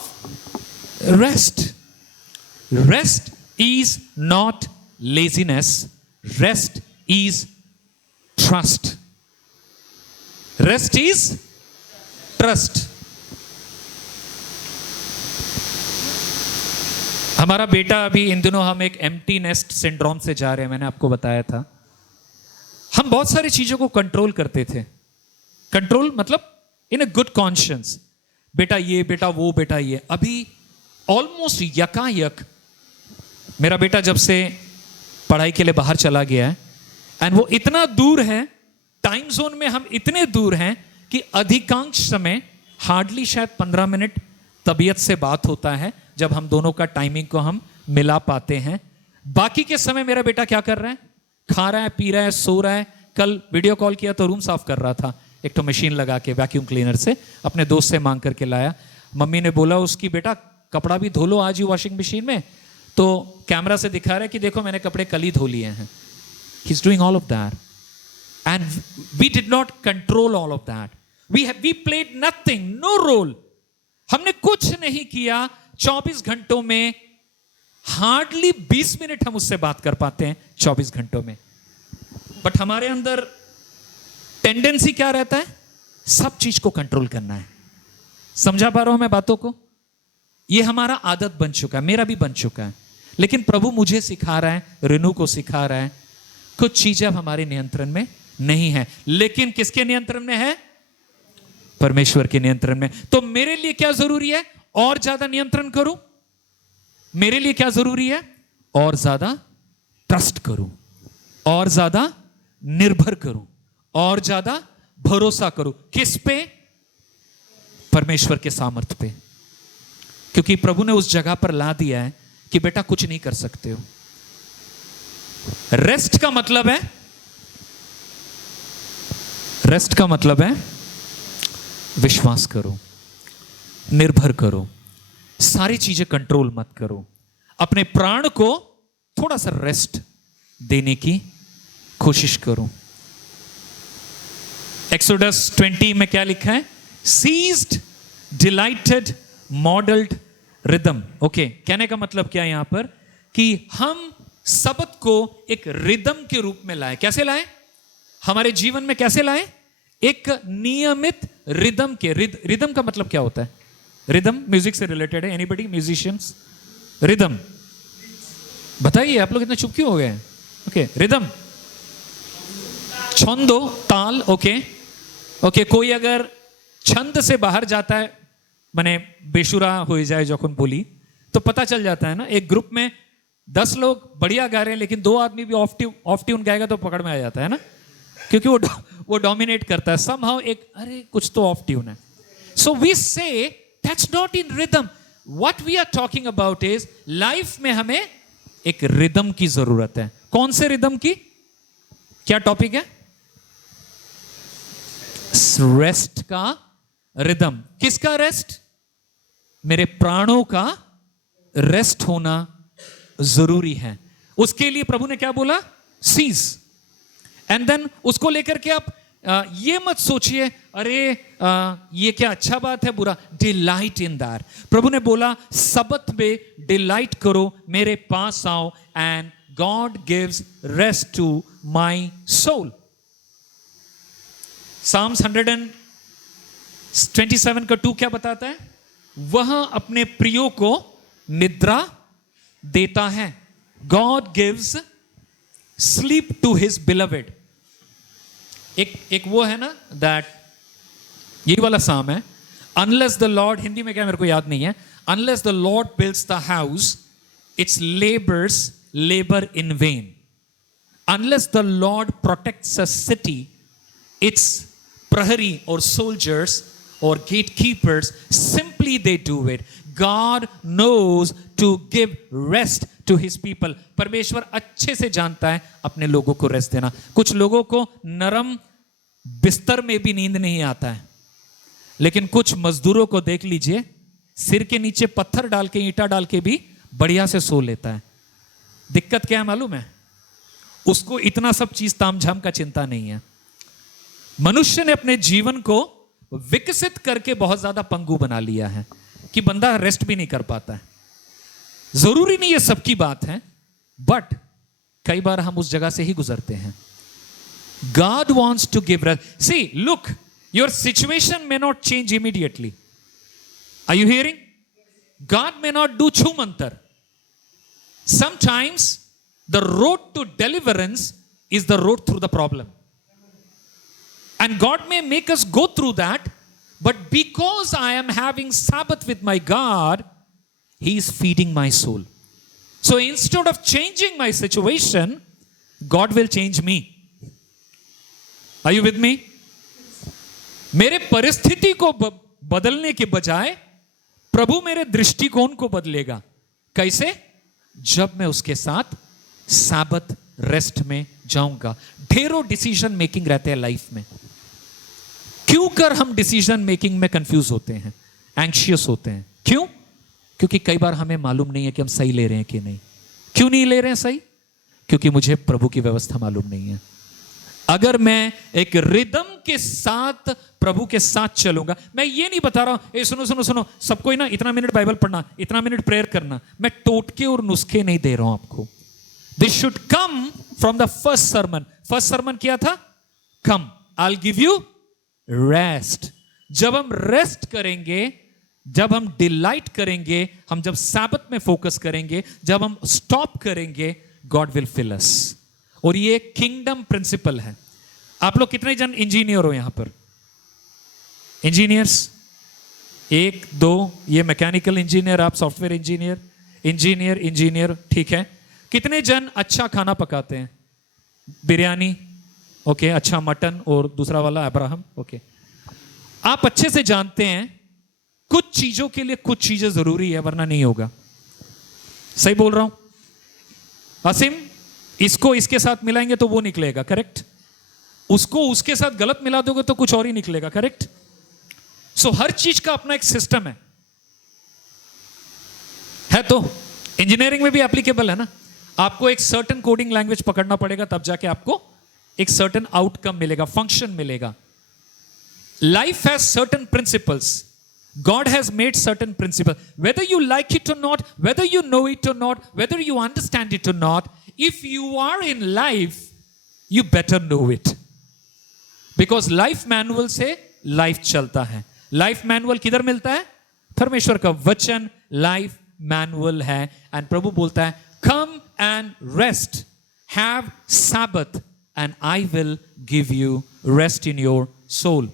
rest. Rest is not laziness, rest is trust. Rest is trust. हमारा बेटा अभी इन दिनों हम एक एम्प्टी नेस्ट सिंड्रोम से जा रहे हैं, मैंने आपको बताया था। हम बहुत सारी चीजों को कंट्रोल करते थे। कंट्रोल मतलब इन अ गुड कॉन्शियंस, बेटा ये, बेटा वो, बेटा ये। अभी ऑलमोस्ट यकायक मेरा बेटा जब से पढ़ाई के लिए बाहर चला गया है, एंड वो इतना दूर है, टाइम जोन में हम इतने दूर हैं कि अधिकांश समय हार्डली शायद 15 मिनट तबीयत से बात होता है जब हम दोनों का टाइमिंग को हम मिला पाते हैं। बाकी के समय मेरा बेटा क्या कर रहा है? खा रहा है, पी रहा है, सो रहा है। कल वीडियो कॉल किया तो रूम साफ कर रहा था, एक तो मशीन लगा के वैक्यूम क्लीनर से, अपने दोस्त से मांग करके लाया। मम्मी ने बोला उसकी, बेटा कपड़ा भी धो लो आज ही वॉशिंग मशीन में, तो कैमरा से दिखा रहा है कि देखो मैंने कपड़े कल ही धो लिए हैं। He is doing all of that and we did not control all of that. We played nothing, no role. हमने कुछ नहीं किया। 24 घंटों में हार्डली 20 मिनट हम उससे बात कर पाते हैं 24 घंटों में। बट हमारे अंदर टेंडेंसी क्या रहता है? सब चीज को कंट्रोल करना है। समझा पा रहा हूं मैं बातों को? ये हमारा आदत बन चुका है, मेरा भी बन चुका है। लेकिन प्रभु मुझे सिखा रहा है, रेनू को सिखा रहा है, कुछ चीजें अब हमारे नियंत्रण में नहीं है। लेकिन किसके नियंत्रण में है? परमेश्वर के नियंत्रण में। तो मेरे लिए क्या जरूरी है? और ज्यादा नियंत्रण करूं। मेरे लिए क्या जरूरी है? और ज्यादा ट्रस्ट करूं, और ज्यादा निर्भर करूं, और ज्यादा भरोसा करूं। किस पे? परमेश्वर के सामर्थ्य पे। क्योंकि प्रभु ने उस जगह पर ला दिया है कि बेटा कुछ नहीं कर सकते हो। रेस्ट का मतलब है, रेस्ट का मतलब है विश्वास करो, निर्भर करो, सारी चीजें कंट्रोल मत करो। अपने प्राण को थोड़ा सा रेस्ट देने की कोशिश करो। एक्सोडस 20 में क्या लिखा है? Seized, delighted, modelled rhythm. Okay, कहने का मतलब क्या है यहां पर? कि हम सबत को एक रिदम के रूप में लाए। कैसे लाए? हमारे जीवन में कैसे लाए? एक नियमित रिदम के। रिदम का मतलब क्या होता है? रिदम म्यूजिक से रिलेटेड है। Anybody musicians? रिदम बताइए, आप लोग इतने चुप क्यों हो गए? ओके, रिदम, छंदो, ताल। ओके ओके, कोई अगर छंद से बाहर जाता है, माने बेशुरा हो जाए जखन बोली, तो पता चल जाता है ना। एक ग्रुप में 10 लोग बढ़िया गा रहे हैं, लेकिन 2 आदमी भी ऑफ ट्यून गाएगा तो पकड़ में आ जाता है ना, क्योंकि वो डोमिनेट करता है समहाउ। एक अरे कुछ तो ऑफ ट्यून है। So we say that's not in rhythm. What we are talking about is life में हमें एक रिदम की जरूरत है। कौन से रिदम की? क्या टॉपिक है? रेस्ट का रिदम। किसका रेस्ट? मेरे प्राणों का रेस्ट होना जरूरी है। उसके लिए प्रभु ने क्या बोला? सीज। एंड देन उसको लेकर के आप ये मत सोचिए अरे ये क्या अच्छा बात है बुरा। Delight in that. प्रभु ने बोला सबत में डिलाइट करो, मेरे पास आओ, and God gives rest to my soul. Psalms 127 का 2 क्या बताता है? वह अपने प्रियो को निद्रा देता है। God gives sleep to his beloved। एक वो है ना, दैट यही वाला साम है। Unless the Lord, हिंदी में क्या मेरे को याद नहीं है, unless the Lord builds the house, its labors labor in vain. Unless the Lord protects a city, its prahari or soldiers or gatekeepers, simply they do it. God knows to give rest to his people। परमेश्वर अच्छे से जानता है अपने लोगों को rest देना। कुछ लोगों को नरम बिस्तर में भी नींद नहीं आता है, लेकिन कुछ मजदूरों को देख लीजिए, सिर के नीचे पत्थर डाल के, ईंटा डाल के भी बढ़िया से सो लेता है। दिक्कत क्या है मालूम है? उसको इतना सब चीज तामझाम का चिंता नहीं है। मनुष्य ने अपने जीवन को विकसित करके बहुत ज्यादा पंगु बना लिया है कि बंदा रेस्ट भी नहीं कर पाता है। जरूरी नहीं ये सबकी बात है, बट कई बार हम उस जगह से ही गुजरते हैं। God wants to give rest. See, look, your situation may not change immediately. Are you hearing? God may not do chumantar. Sometimes the road to deliverance is the road through the problem. And God may make us go through that, but because I am having Sabbath with my God, He is feeding my soul. So instead of changing my situation, God will change me. Are you with me? मेरे परिस्थिति को बदलने के बजाय प्रभु मेरे दृष्टिकोण को बदलेगा। कैसे? जब मैं उसके साथ साबत रेस्ट में जाऊंगा। ढेरों डिसीजन मेकिंग रहते हैं लाइफ में। क्यों कर हम डिसीजन मेकिंग में कंफ्यूज होते हैं, एंग्शियस होते हैं? क्यों? क्योंकि कई बार हमें मालूम नहीं है कि हम सही ले रहे हैं कि नहीं। क्यों नहीं ले रहे हैं सही? क्योंकि मुझे प्रभु की व्यवस्था मालूम नहीं है। अगर मैं एक रिदम के साथ प्रभु के साथ चलूंगा, मैं ये नहीं बता रहा हूं सुनो सुनो सुनो सबको ही ना इतना मिनट बाइबल पढ़ना, इतना मिनट प्रेयर करना। मैं टोटके और नुस्खे नहीं दे रहा हूं आपको। This should come from the first sermon. First sermon क्या था? Come I will give you rest. जब हम रेस्ट करेंगे, जब हम डिलाइट करेंगे, हम जब साबत में फोकस करेंगे, जब हम स्टॉप करेंगे, गॉड विल फिल अस। और ये किंगडम प्रिंसिपल है। आप लोग कितने जन इंजीनियर हो यहां पर? इंजीनियर्स 1 2, ये मैकेनिकल इंजीनियर, आप सॉफ्टवेयर इंजीनियर, इंजीनियर, ठीक है। कितने जन अच्छा खाना पकाते हैं? बिरयानी, ओके, अच्छा मटन, और दूसरा वाला अब्राहम, ओके। आप अच्छे से जानते हैं कुछ चीजों के लिए कुछ चीजें जरूरी है, वरना नहीं होगा। सही बोल रहा हूं असीम? इसको इसके साथ मिलाएंगे तो वो निकलेगा, करेक्ट? उसको उसके साथ गलत मिला दोगे तो कुछ और ही निकलेगा, करेक्ट? सो हर चीज का अपना एक सिस्टम है तो इंजीनियरिंग में भी एप्लीकेबल है ना। आपको एक सर्टेन कोडिंग लैंग्वेज पकड़ना पड़ेगा, तब जाके आपको एक सर्टेन आउटकम मिलेगा, फंक्शन मिलेगा। Life has certain principles. God has made certain principles. Whether you like it or not, whether you know it or not, whether you understand it or not, if you are in life, you better know it. Because life manual से life चलता है। Life manual किधर मिलता है? परमेश्वर का वचन life manual है। And प्रभु बोलता है, come and rest, have Sabbath, and I will give you rest in your soul.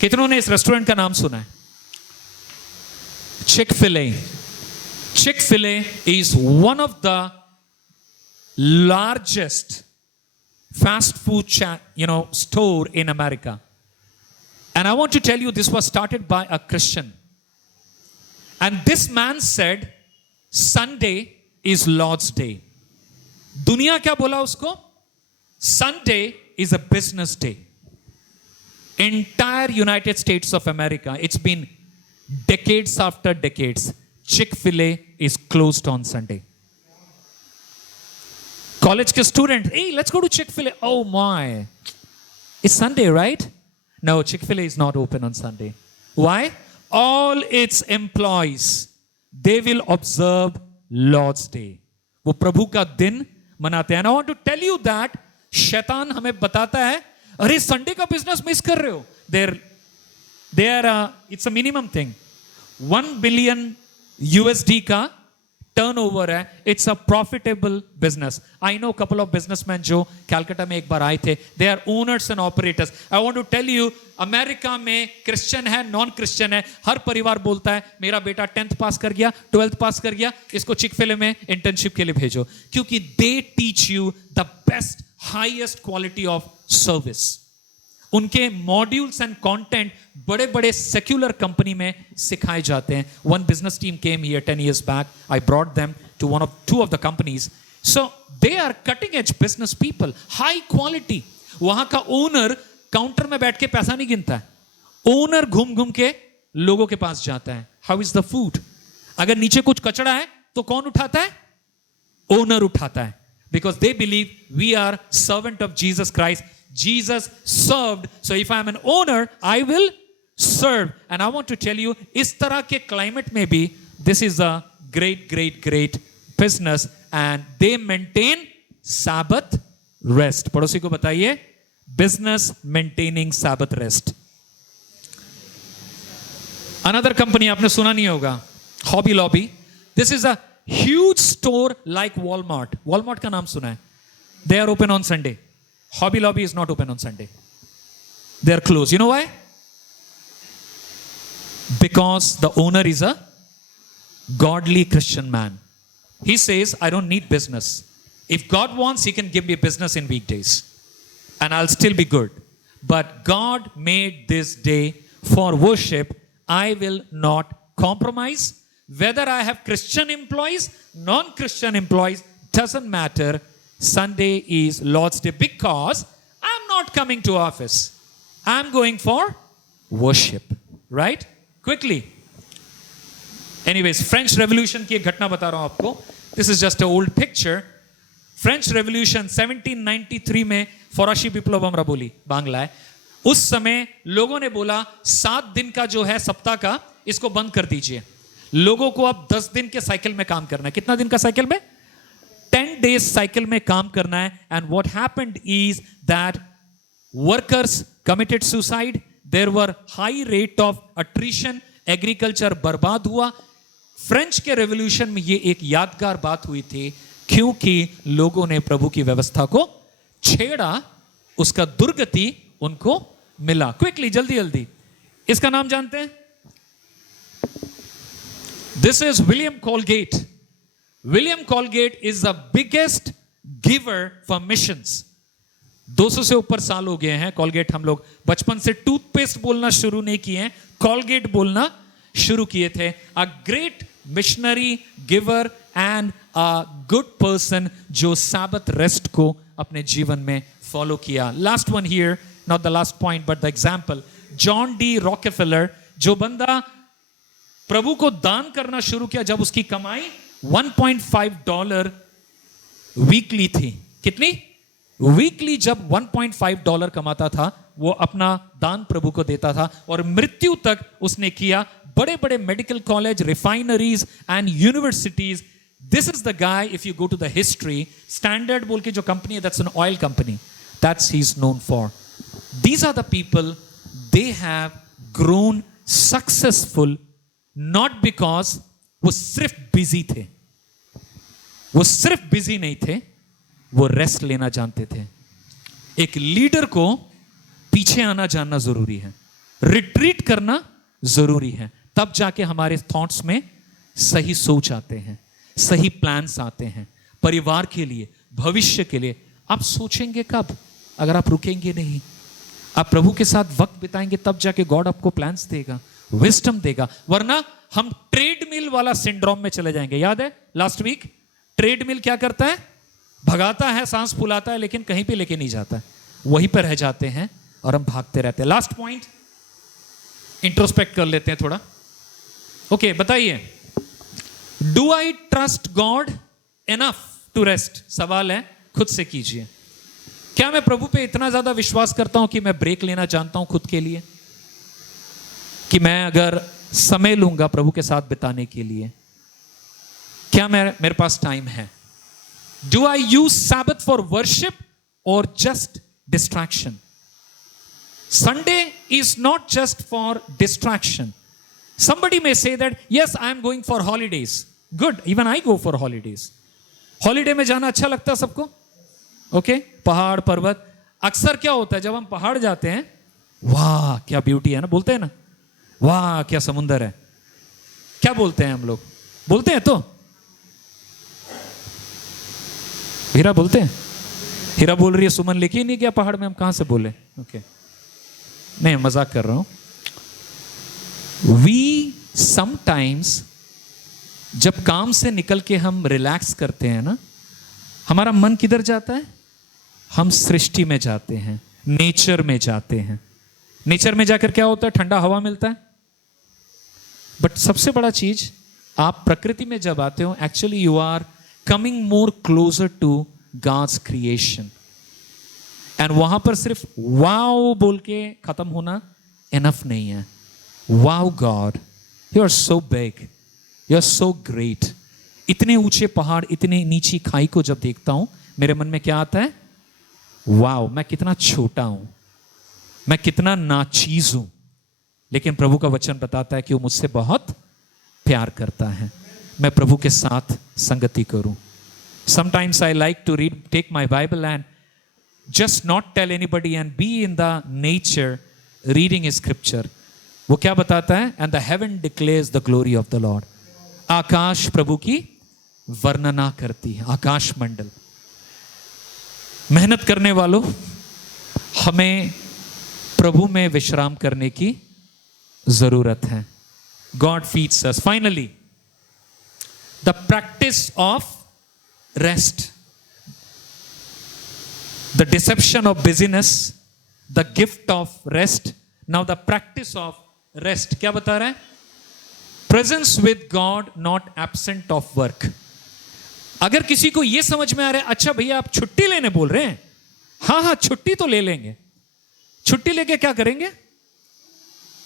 कितनों ने इस रेस्टोरेंट का नाम सुना है? Chick-fil-A. Chick-fil-A is one of the largest fast food store in America. And I want to tell you, this was started by a Christian. And this man said, Sunday is Lord's day. दुनिया क्या बोला उसको? Sunday is a business day. Entire United States of America, it's been decades after decades, Chick-fil-A is closed on Sunday. College ke student, hey, let's go to Chick-fil-A. Oh my, it's Sunday, right? No, Chick-fil-A is not open on Sunday. Why? All its employees, they will observe Lord's Day. वो प्रभु का दिन मनाते हैं. And I want to tell you that शैतान हमें बताता है, अरे संडे का बिजनेस मिस कर रहे हो. It's a minimum thing. 1 billion USD का टर्नओवर है. It's a profitable business. I know couple of businessman जो कैलकाटा में एक बार आए थे. They are owners and operators. I want to tell you, America में क्रिश्चियन है, नॉन क्रिश्चियन है, हर परिवार बोलता है मेरा बेटा 10th पास कर गया, 12th पास कर गया, इसको चिक-फिल-ए में इंटर्नशिप के लिए भेजो. क्योंकि they teach you the best highest quality of service. उनके मॉड्यूल्स एंड कंटेंट बड़े बड़े सेक्युलर कंपनी में सिखाए जाते हैं. One business team came here 10 years back. I brought them to two of the companies. So they are cutting edge business people, high quality. वहां का owner counter में बैठ के पैसा नहीं गिनता है. ओनर घूम घूम के लोगों के पास जाता है. How is the food? अगर नीचे कुछ कचड़ा है तो कौन उठाता है? ओनर उठाता है. Because they believe we are servant of Jesus Christ. Jesus served. So if I am an owner, I will serve. And I want to tell you, इस तरह के climate में भी, this is a great business. And they maintain Sabbath rest. पड़ोसी को बताइए, business maintaining Sabbath rest. Another company आपने सुना नहीं होगा, Hobby Lobby. This is a huge store like Walmart. Walmart का नाम सुना है. They are open on Sunday. Hobby Lobby is not open on Sunday. They are closed. You know why? Because the owner is a godly Christian man. He says, I don't need business. If God wants, He can give me business in weekdays. And I'll still be good. But God made this day for worship. I will not compromise. Whether I have Christian employees, non-Christian employees, doesn't matter. Sunday is Lord's Day because I'm not coming to office. I'm going for worship. Right? Quickly. Anyways, French Revolution की एक घटना बता रहा हूं आपको. This is just an old picture. French Revolution 1793 में फौराशी विप्लव हमरा बोली, बांग्ला है. उस समय लोगों ने बोला 7 दिन का जो है सप्ताह का, इसको बंद कर दीजिए. लोगों को अब 10 दिन के साइकिल में काम करना है. कितना दिन का साइकिल में? 10 days साइकिल में काम करना है. And what happened is that workers committed suicide. There were high rate of attrition. Agriculture बर्बाद हुआ. फ्रेंच के रेवोल्यूशन में ये एक यादगार बात हुई थी, क्योंकि लोगों ने प्रभु की व्यवस्था को छेड़ा. उसका दुर्गति उनको मिला. क्विकली, जल्दी, इसका नाम जानते हैं? This is William Colgate. William Colgate is the biggest giver for missions. 200 से ऊपर साल हो गए हैं कॉलगेट. हम लोग बचपन से टूथपेस्ट बोलना शुरू नहीं किए हैं, कॉलगेट बोलना शुरू किए थे. A great missionary, giver and a good person जो सैबथ रेस्ट को अपने जीवन में फॉलो किया. Last one here, not the last point but the example. John D Rockefeller, जो बंदा प्रभु को दान करना शुरू किया जब उसकी कमाई $1.5 वीकली थी. कितनी? वीकली जब $1.5 कमाता था, वो अपना दान प्रभु को देता था. और मृत्यु तक उसने किया. बड़े बड़े medical college, refineries and universities. This is the guy, if you go to the history, standard बोल के जो कंपनी है, that's an oil company, that's he is known for. These are the people, they have grown successful not because वो सिर्फ busy थे. वो सिर्फ busy नहीं थे, वो रेस्ट लेना जानते थे. एक लीडर को पीछे आना जानना जरूरी है, रिट्रीट करना जरूरी है. तब जाके हमारे थॉट्स में सही सोच आते हैं, सही प्लान्स आते हैं परिवार के लिए, भविष्य के लिए. आप सोचेंगे कब? अगर आप रुकेंगे नहीं, आप प्रभु के साथ वक्त बिताएंगे, तब जाके गॉड आपको प्लान्स देगा. विस्डम देगा, वरना हम ट्रेडमिल वाला सिंड्रोम में चले जाएंगे। याद है लास्ट वीक, ट्रेडमिल क्या करता है? भगाता है, सांस फुलाता है, लेकिन कहीं पे लेके नहीं जाता है, वहीं पर रह जाते हैं और हम भागते रहते हैं। लास्ट पॉइंट, इंट्रोस्पेक्ट कर लेते हैं थोड़ा। ओके, बताइए, do I trust God enough to rest? सवाल है, खुद से कीजिए। क्या मैं प्रभु पे इतना ज्यादा विश्वास करता हूं कि मैं ब्रेक लेना जानता हूं खुद के लिए, कि मैं अगर समय लूंगा प्रभु के साथ बिताने के लिए, क्या मेरे पास टाइम है? Do I use Sabbath for worship और just distraction? Sunday is not just for distraction. Somebody may say that, yes, I am going for holidays. Good, even I go for holidays. Holiday में जाना अच्छा लगता है सबको? Okay, पहाड़ पर्वत। अक्सर क्या होता है जब हम पहाड़ जाते हैं, वाह क्या ब्यूटी है ना, बोलते हैं ना, वाह क्या समुंदर है, क्या बोलते हैं हम लोग? बोलते हैं तो हीरा बोलते हैं, हीरा बोल रही है, सुमन लेके ही नहीं गया पहाड़ में, हम कहां से बोले? ओके, नहीं मजाक कर रहा हूं। वी समटाइम्स जब काम से निकल के हम रिलैक्स करते हैं ना, हमारा मन किधर जाता है? हम सृष्टि में जाते हैं, नेचर में जाते हैं। नेचर में जाकर क्या होता है? ठंडा हवा मिलता है। बट सबसे बड़ा चीज, आप प्रकृति में जब आते हो, actually you are coming more closer to God's creation. And वहां पर सिर्फ वाओ बोल के खत्म होना इनफ नहीं है। Wow God, you are so big, you are so great. इतने ऊंचे पहाड़, इतनी नीची खाई को जब देखता हूं, मेरे मन में क्या आता है? वाओ, मैं कितना छोटा हूं, मैं कितना नाचीज हूं। लेकिन प्रभु का वचन बताता है कि वो मुझसे बहुत प्यार करता है, मैं प्रभु के साथ संगति करूं। Sometimes I like to read, take my Bible and just not tell anybody and be in the nature reading scripture. वो क्या बताता है? And the heaven declares the glory of the Lord. आकाश प्रभु की वर्णना करती है, आकाश मंडल। मेहनत करने वालों, हमें प्रभु में विश्राम करने की जरूरत है। God feeds us. Finally, the practice of rest, the deception of busyness, the gift of rest. Now the practice of rest क्या बता रहा है? Presence with God, not absent of work. अगर किसी को यह समझ में आ रहा है, अच्छा भैया आप छुट्टी लेने बोल रहे हैं, हाँ हाँ छुट्टी तो ले लेंगे। छुट्टी लेके क्या करेंगे?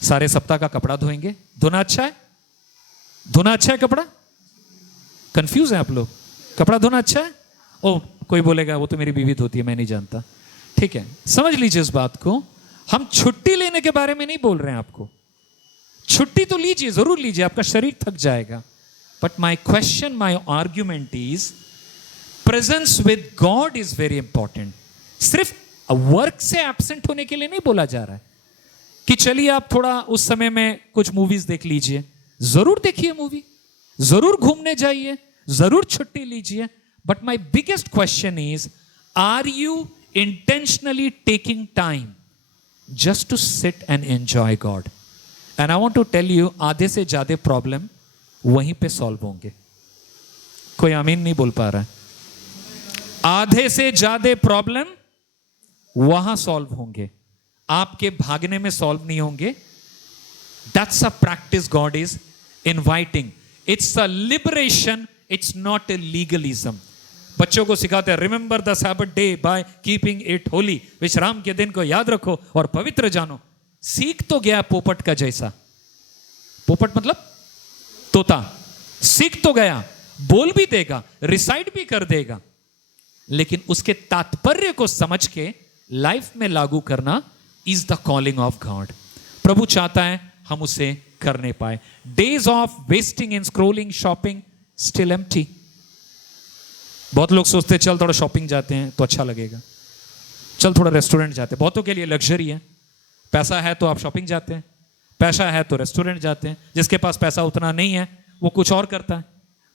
सारे सप्ताह का कपड़ा धोएंगे। धोना अच्छा है? धोना अच्छा है कपड़ा? कंफ्यूज है आप लोग, कपड़ा धोना अच्छा है? ओ, कोई बोलेगा वो तो मेरी बीवी धोती है, मैं नहीं जानता। ठीक है, समझ लीजिए इस बात को। हम छुट्टी लेने के बारे में नहीं बोल रहे हैं आपको। छुट्टी तो लीजिए, जरूर लीजिए, आपका शरीर थक जाएगा। But my question, my argument is, presence with God is very important. सिर्फ वर्क से एब्सेंट होने के लिए नहीं बोला जा रहा है कि चलिए आप थोड़ा उस समय में कुछ मूवीज देख लीजिए। जरूर देखिए मूवी, जरूर घूमने जाइए, जरूर छुट्टी लीजिए। But my biggest question is, are you intentionally taking time just to sit and enjoy God? And I want to tell you, आधे से ज्यादा प्रॉब्लम वहीं पे सॉल्व होंगे। कोई आमीन नहीं बोल पा रहा है। आधे से ज्यादा प्रॉब्लम वहां सॉल्व होंगे, आपके भागने में सॉल्व नहीं होंगे। That's a practice God is inviting. It's a liberation, it's not a legalism. बच्चों को सिखाते हैं, remember the Sabbath day by keeping it Holi. विश्राम के दिन को याद रखो और पवित्र जानो। सीख तो गया पोपट का जैसा, पोपट मतलब तोता, सीख तो गया, बोल भी देगा, रिसाइट भी कर देगा, लेकिन उसके तात्पर्य को समझ के लाइफ में लागू करना is the calling of God. प्रभु चाहता है हम उसे करने पाए। Days of wasting in scrolling, shopping still empty. बहुत लोग सोचते हैं चल थोड़ा शॉपिंग जाते हैं तो अच्छा लगेगा, चल थोड़ा रेस्टोरेंट जाते हैं। बहुतों के लिए लग्जरी है, पैसा है तो आप शॉपिंग जाते हैं, पैसा है तो रेस्टोरेंट जाते हैं। जिसके पास पैसा उतना नहीं है वो कुछ और करता है,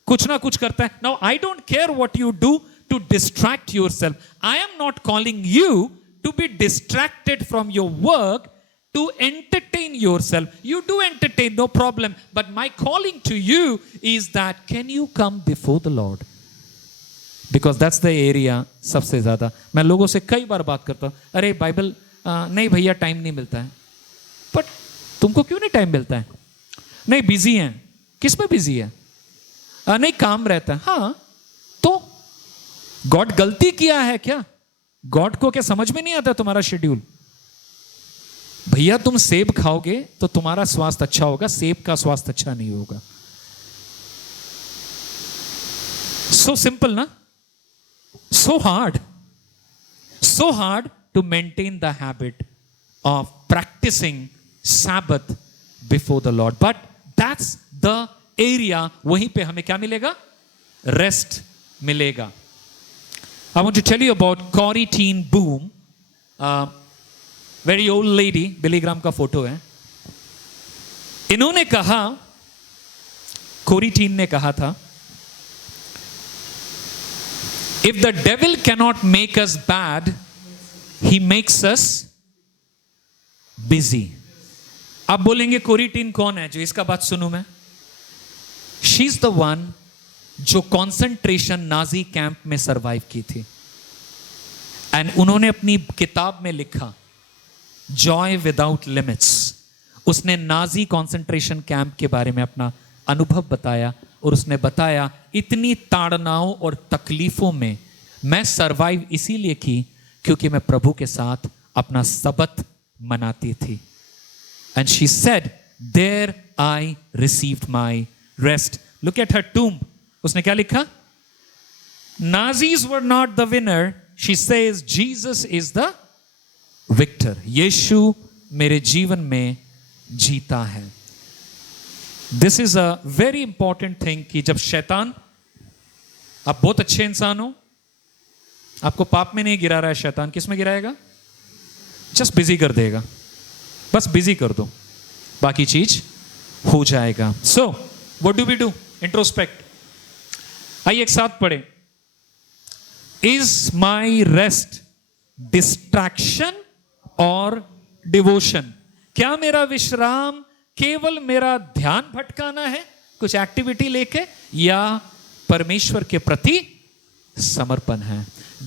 कुछ ना कुछ करता है। Now I don't care what you do to distract yourself. I am not calling you to be distracted from your work to entertain yourself. You do entertain, no problem. But my calling to you is that can you come before the Lord? Because that's the area सबसे ज़्यादा मैं लोगों से कई बार बात करता हूँ, अरे बाइबल नहीं भैया टाइम नहीं मिलता है. बट तुमको क्यों नहीं टाइम मिलता है? नहीं बिजी हैं. किस में बिजी है? नहीं काम रहता है. हाँ तो गॉड गलती किया है क्या? गॉड को क्या समझ में नहीं आता तुम्हारा शेड्यूल? भैया तुम सेब खाओगे तो तुम्हारा स्वास्थ्य अच्छा होगा, सेब का स्वास्थ्य अच्छा नहीं होगा. सो सिंपल ना? So hard to maintain the habit of practicing Sabbath before the Lord. But that's the area, वहीं पे हमें क्या मिलेगा? Rest मिलेगा. I want to tell you about Corrie Ten Boom. Very old lady, Billy Graham का photo है. इन्होंने कहा, कोरी टीन ने कहा था, if the devil cannot make us bad, he makes us busy. आप बोलेंगे कोरी टीन कौन है जो इसका बात सुनूं मैं? शी इज द वन जो कॉन्सेंट्रेशन नाजी कैंप में सरवाइव की थी. एंड उन्होंने अपनी किताब में लिखा जॉय विदाउट लिमिट्स. उसने नाजी कॉन्सेंट्रेशन कैंप के बारे में अपना अनुभव बताया और उसने बताया इतनी ताड़नाओं और तकलीफों में मैं सरवाइव इसीलिए की क्योंकि मैं प्रभु के साथ अपना सबत मनाती थी. And she said, there I received my rest. Look at her tomb. उसने क्या लिखा? Nazis were not the winner. She says, Jesus is the victor. यीशु मेरे जीवन में जीता है. This is a very important thing कि जब शैतान, आप बहुत अच्छे इंसान हो, आपको पाप में नहीं गिरा रहा है शैतान, किस में गिराएगा? जस्ट बिजी कर देगा. बस बिजी कर दो, बाकी चीज हो जाएगा. So what do we do? Introspect. आइए एक साथ पढ़े. इज माई रेस्ट डिस्ट्रैक्शन और डिवोशन? क्या मेरा विश्राम केवल मेरा ध्यान भटकाना है कुछ एक्टिविटी लेके, या परमेश्वर के प्रति समर्पण है?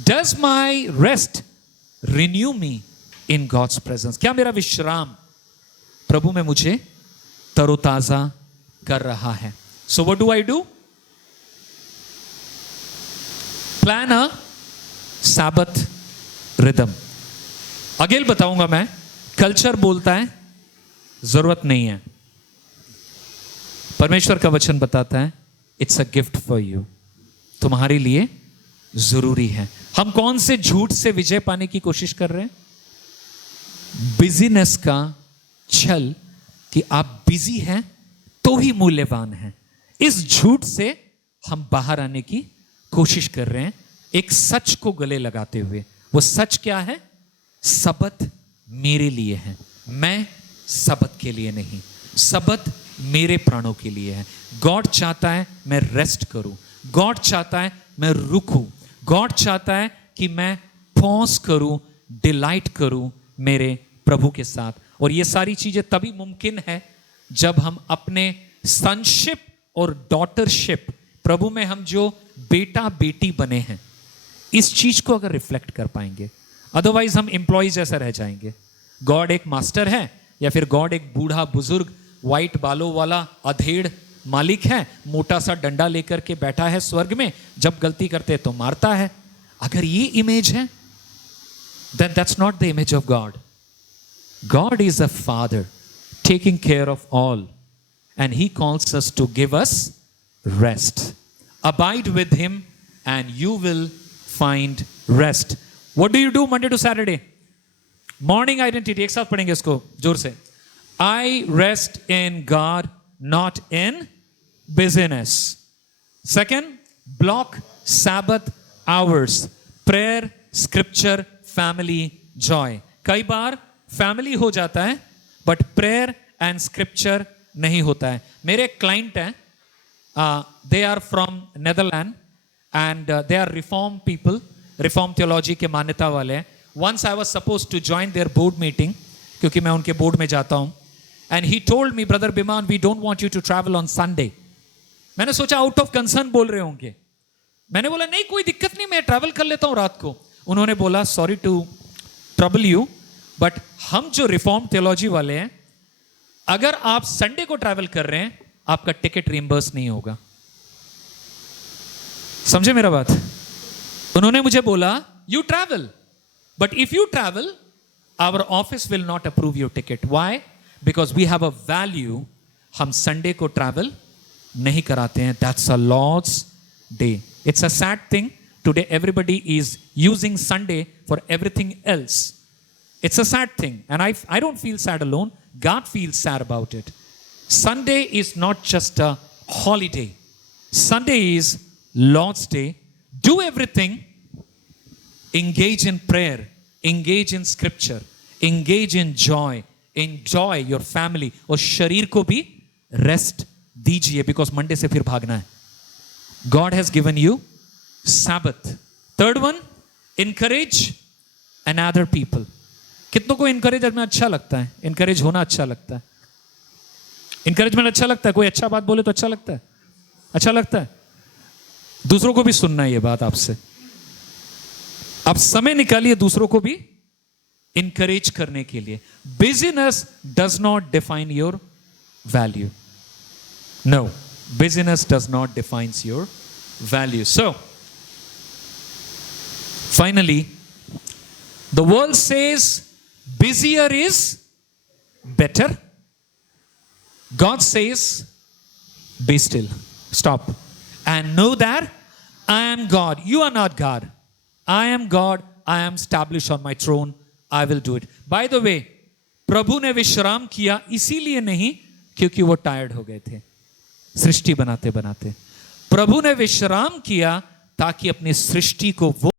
Does my rest renew me in God's presence? क्या मेरा विश्राम प्रभु में मुझे तरोताजा कर रहा है? सो what do I do? Plan a Sabbath rhythm. Again बताऊंगा मैं. कल्चर बोलता है जरूरत नहीं है, परमेश्वर का वचन बताता है it's a gift for you. तुम्हारे लिए जरूरी है. हम कौन से झूठ से विजय पाने की कोशिश कर रहे हैं? बिजीनेस का छल कि आप बिजी हैं तो ही मूल्यवान हैं. इस झूठ से हम बाहर आने की कोशिश कर रहे हैं एक सच को गले लगाते हुए. वो सच क्या है? सबत मेरे लिए है, मैं सबत के लिए नहीं. सबत मेरे प्राणों के लिए है. गॉड चाहता है मैं रेस्ट करूं. गॉड चाहता है मैं रुकूं. गॉड चाहता है कि मैं पॉज करूं, डिलाइट करूं मेरे प्रभु के साथ. और ये सारी चीजें तभी मुमकिन है जब हम अपने सनशिप और डॉटरशिप, प्रभु में हम जो बेटा बेटी बने हैं, इस चीज को अगर रिफ्लेक्ट कर पाएंगे. अदरवाइज हम एम्प्लॉय जैसा रह जाएंगे. गॉड एक मास्टर है या फिर गॉड एक बूढ़ा बुजुर्ग व्हाइट बालों वाला अधेड़ मालिक है, मोटा सा डंडा लेकर के बैठा है स्वर्ग में, जब गलती करते तो मारता है. अगर ये इमेज है, then that's not the image of God. God is a father taking care of all, and he calls us to give us rest. Abide with him and you will find rest. What do you do Monday to Saturday? Morning identity. एक साथ पढ़ेंगे इसको जोर से. I rest in God, not in busyness. Second, block Sabbath hours. Prayer, scripture, family, joy. कई बार family हो जाता है बट प्रेयर एंड स्क्रिप्चर नहीं होता है. मेरे क्लाइंट हैं, they are from Netherland and they are reform people, reform theology के मान्यता वाले हैं. Once I was suppose to join their board meeting क्योंकि मैं उनके बोर्ड में जाता हूं. And he told me, brother Biman, we don't want you to travel on Sunday. मैंने सोचा आउट ऑफ कंसर्न बोल रहे होंगे. मैंने बोला नहीं, कोई दिक्कत नहीं, मैं ट्रैवल कर लेता हूं रात को. उन्होंने बोला sorry to trouble you, but हम जो रिफॉर्म थियोलॉजी वाले हैं, अगर आप संडे को ट्रैवल कर रहे हैं, आपका टिकट रिइंबर्स नहीं होगा. समझे मेरा बात? उन्होंने मुझे बोला you travel, but if you travel our office will not approve your ticket. Why? Because we have a value. हम संडे को ट्रैवल नहीं कराते हैं. That's a Lord's day. It's a sad thing. Today everybody is using Sunday for everything else. It's a sad thing, and I don't feel sad alone. God feels sad about it. Sunday is not just a holiday. Sunday is Lord's Day. Do everything. Engage in prayer. Engage in scripture. Engage in joy. Enjoy your family. और शरीर को भी rest दीजिए, because Monday से फिर भागना है. God has given you Sabbath. Third one, encourage another people. कितनों को इनकरेज करना अच्छा लगता है? इनकरेज होना अच्छा लगता है. इनकरेजमेंट अच्छा लगता है. कोई अच्छा बात बोले तो अच्छा लगता है. अच्छा लगता है. दूसरों को भी सुनना है ये बात आपसे. आप समय निकालिए दूसरों को भी इनकरेज करने के लिए. Busyness does not define your value. No, busyness does not defines your value. So finally, the world says busier is better. God says be still, stop, and know that I am God. You are not God. I am God. I am established on my throne. I will do it. By the way, प्रभु ने विश्राम किया इसीलिए नहीं क्योंकि वो tired हो गए थे सृष्टि बनाते बनाते. प्रभु ने विश्राम किया ताकि अपनी सृष्टि को वो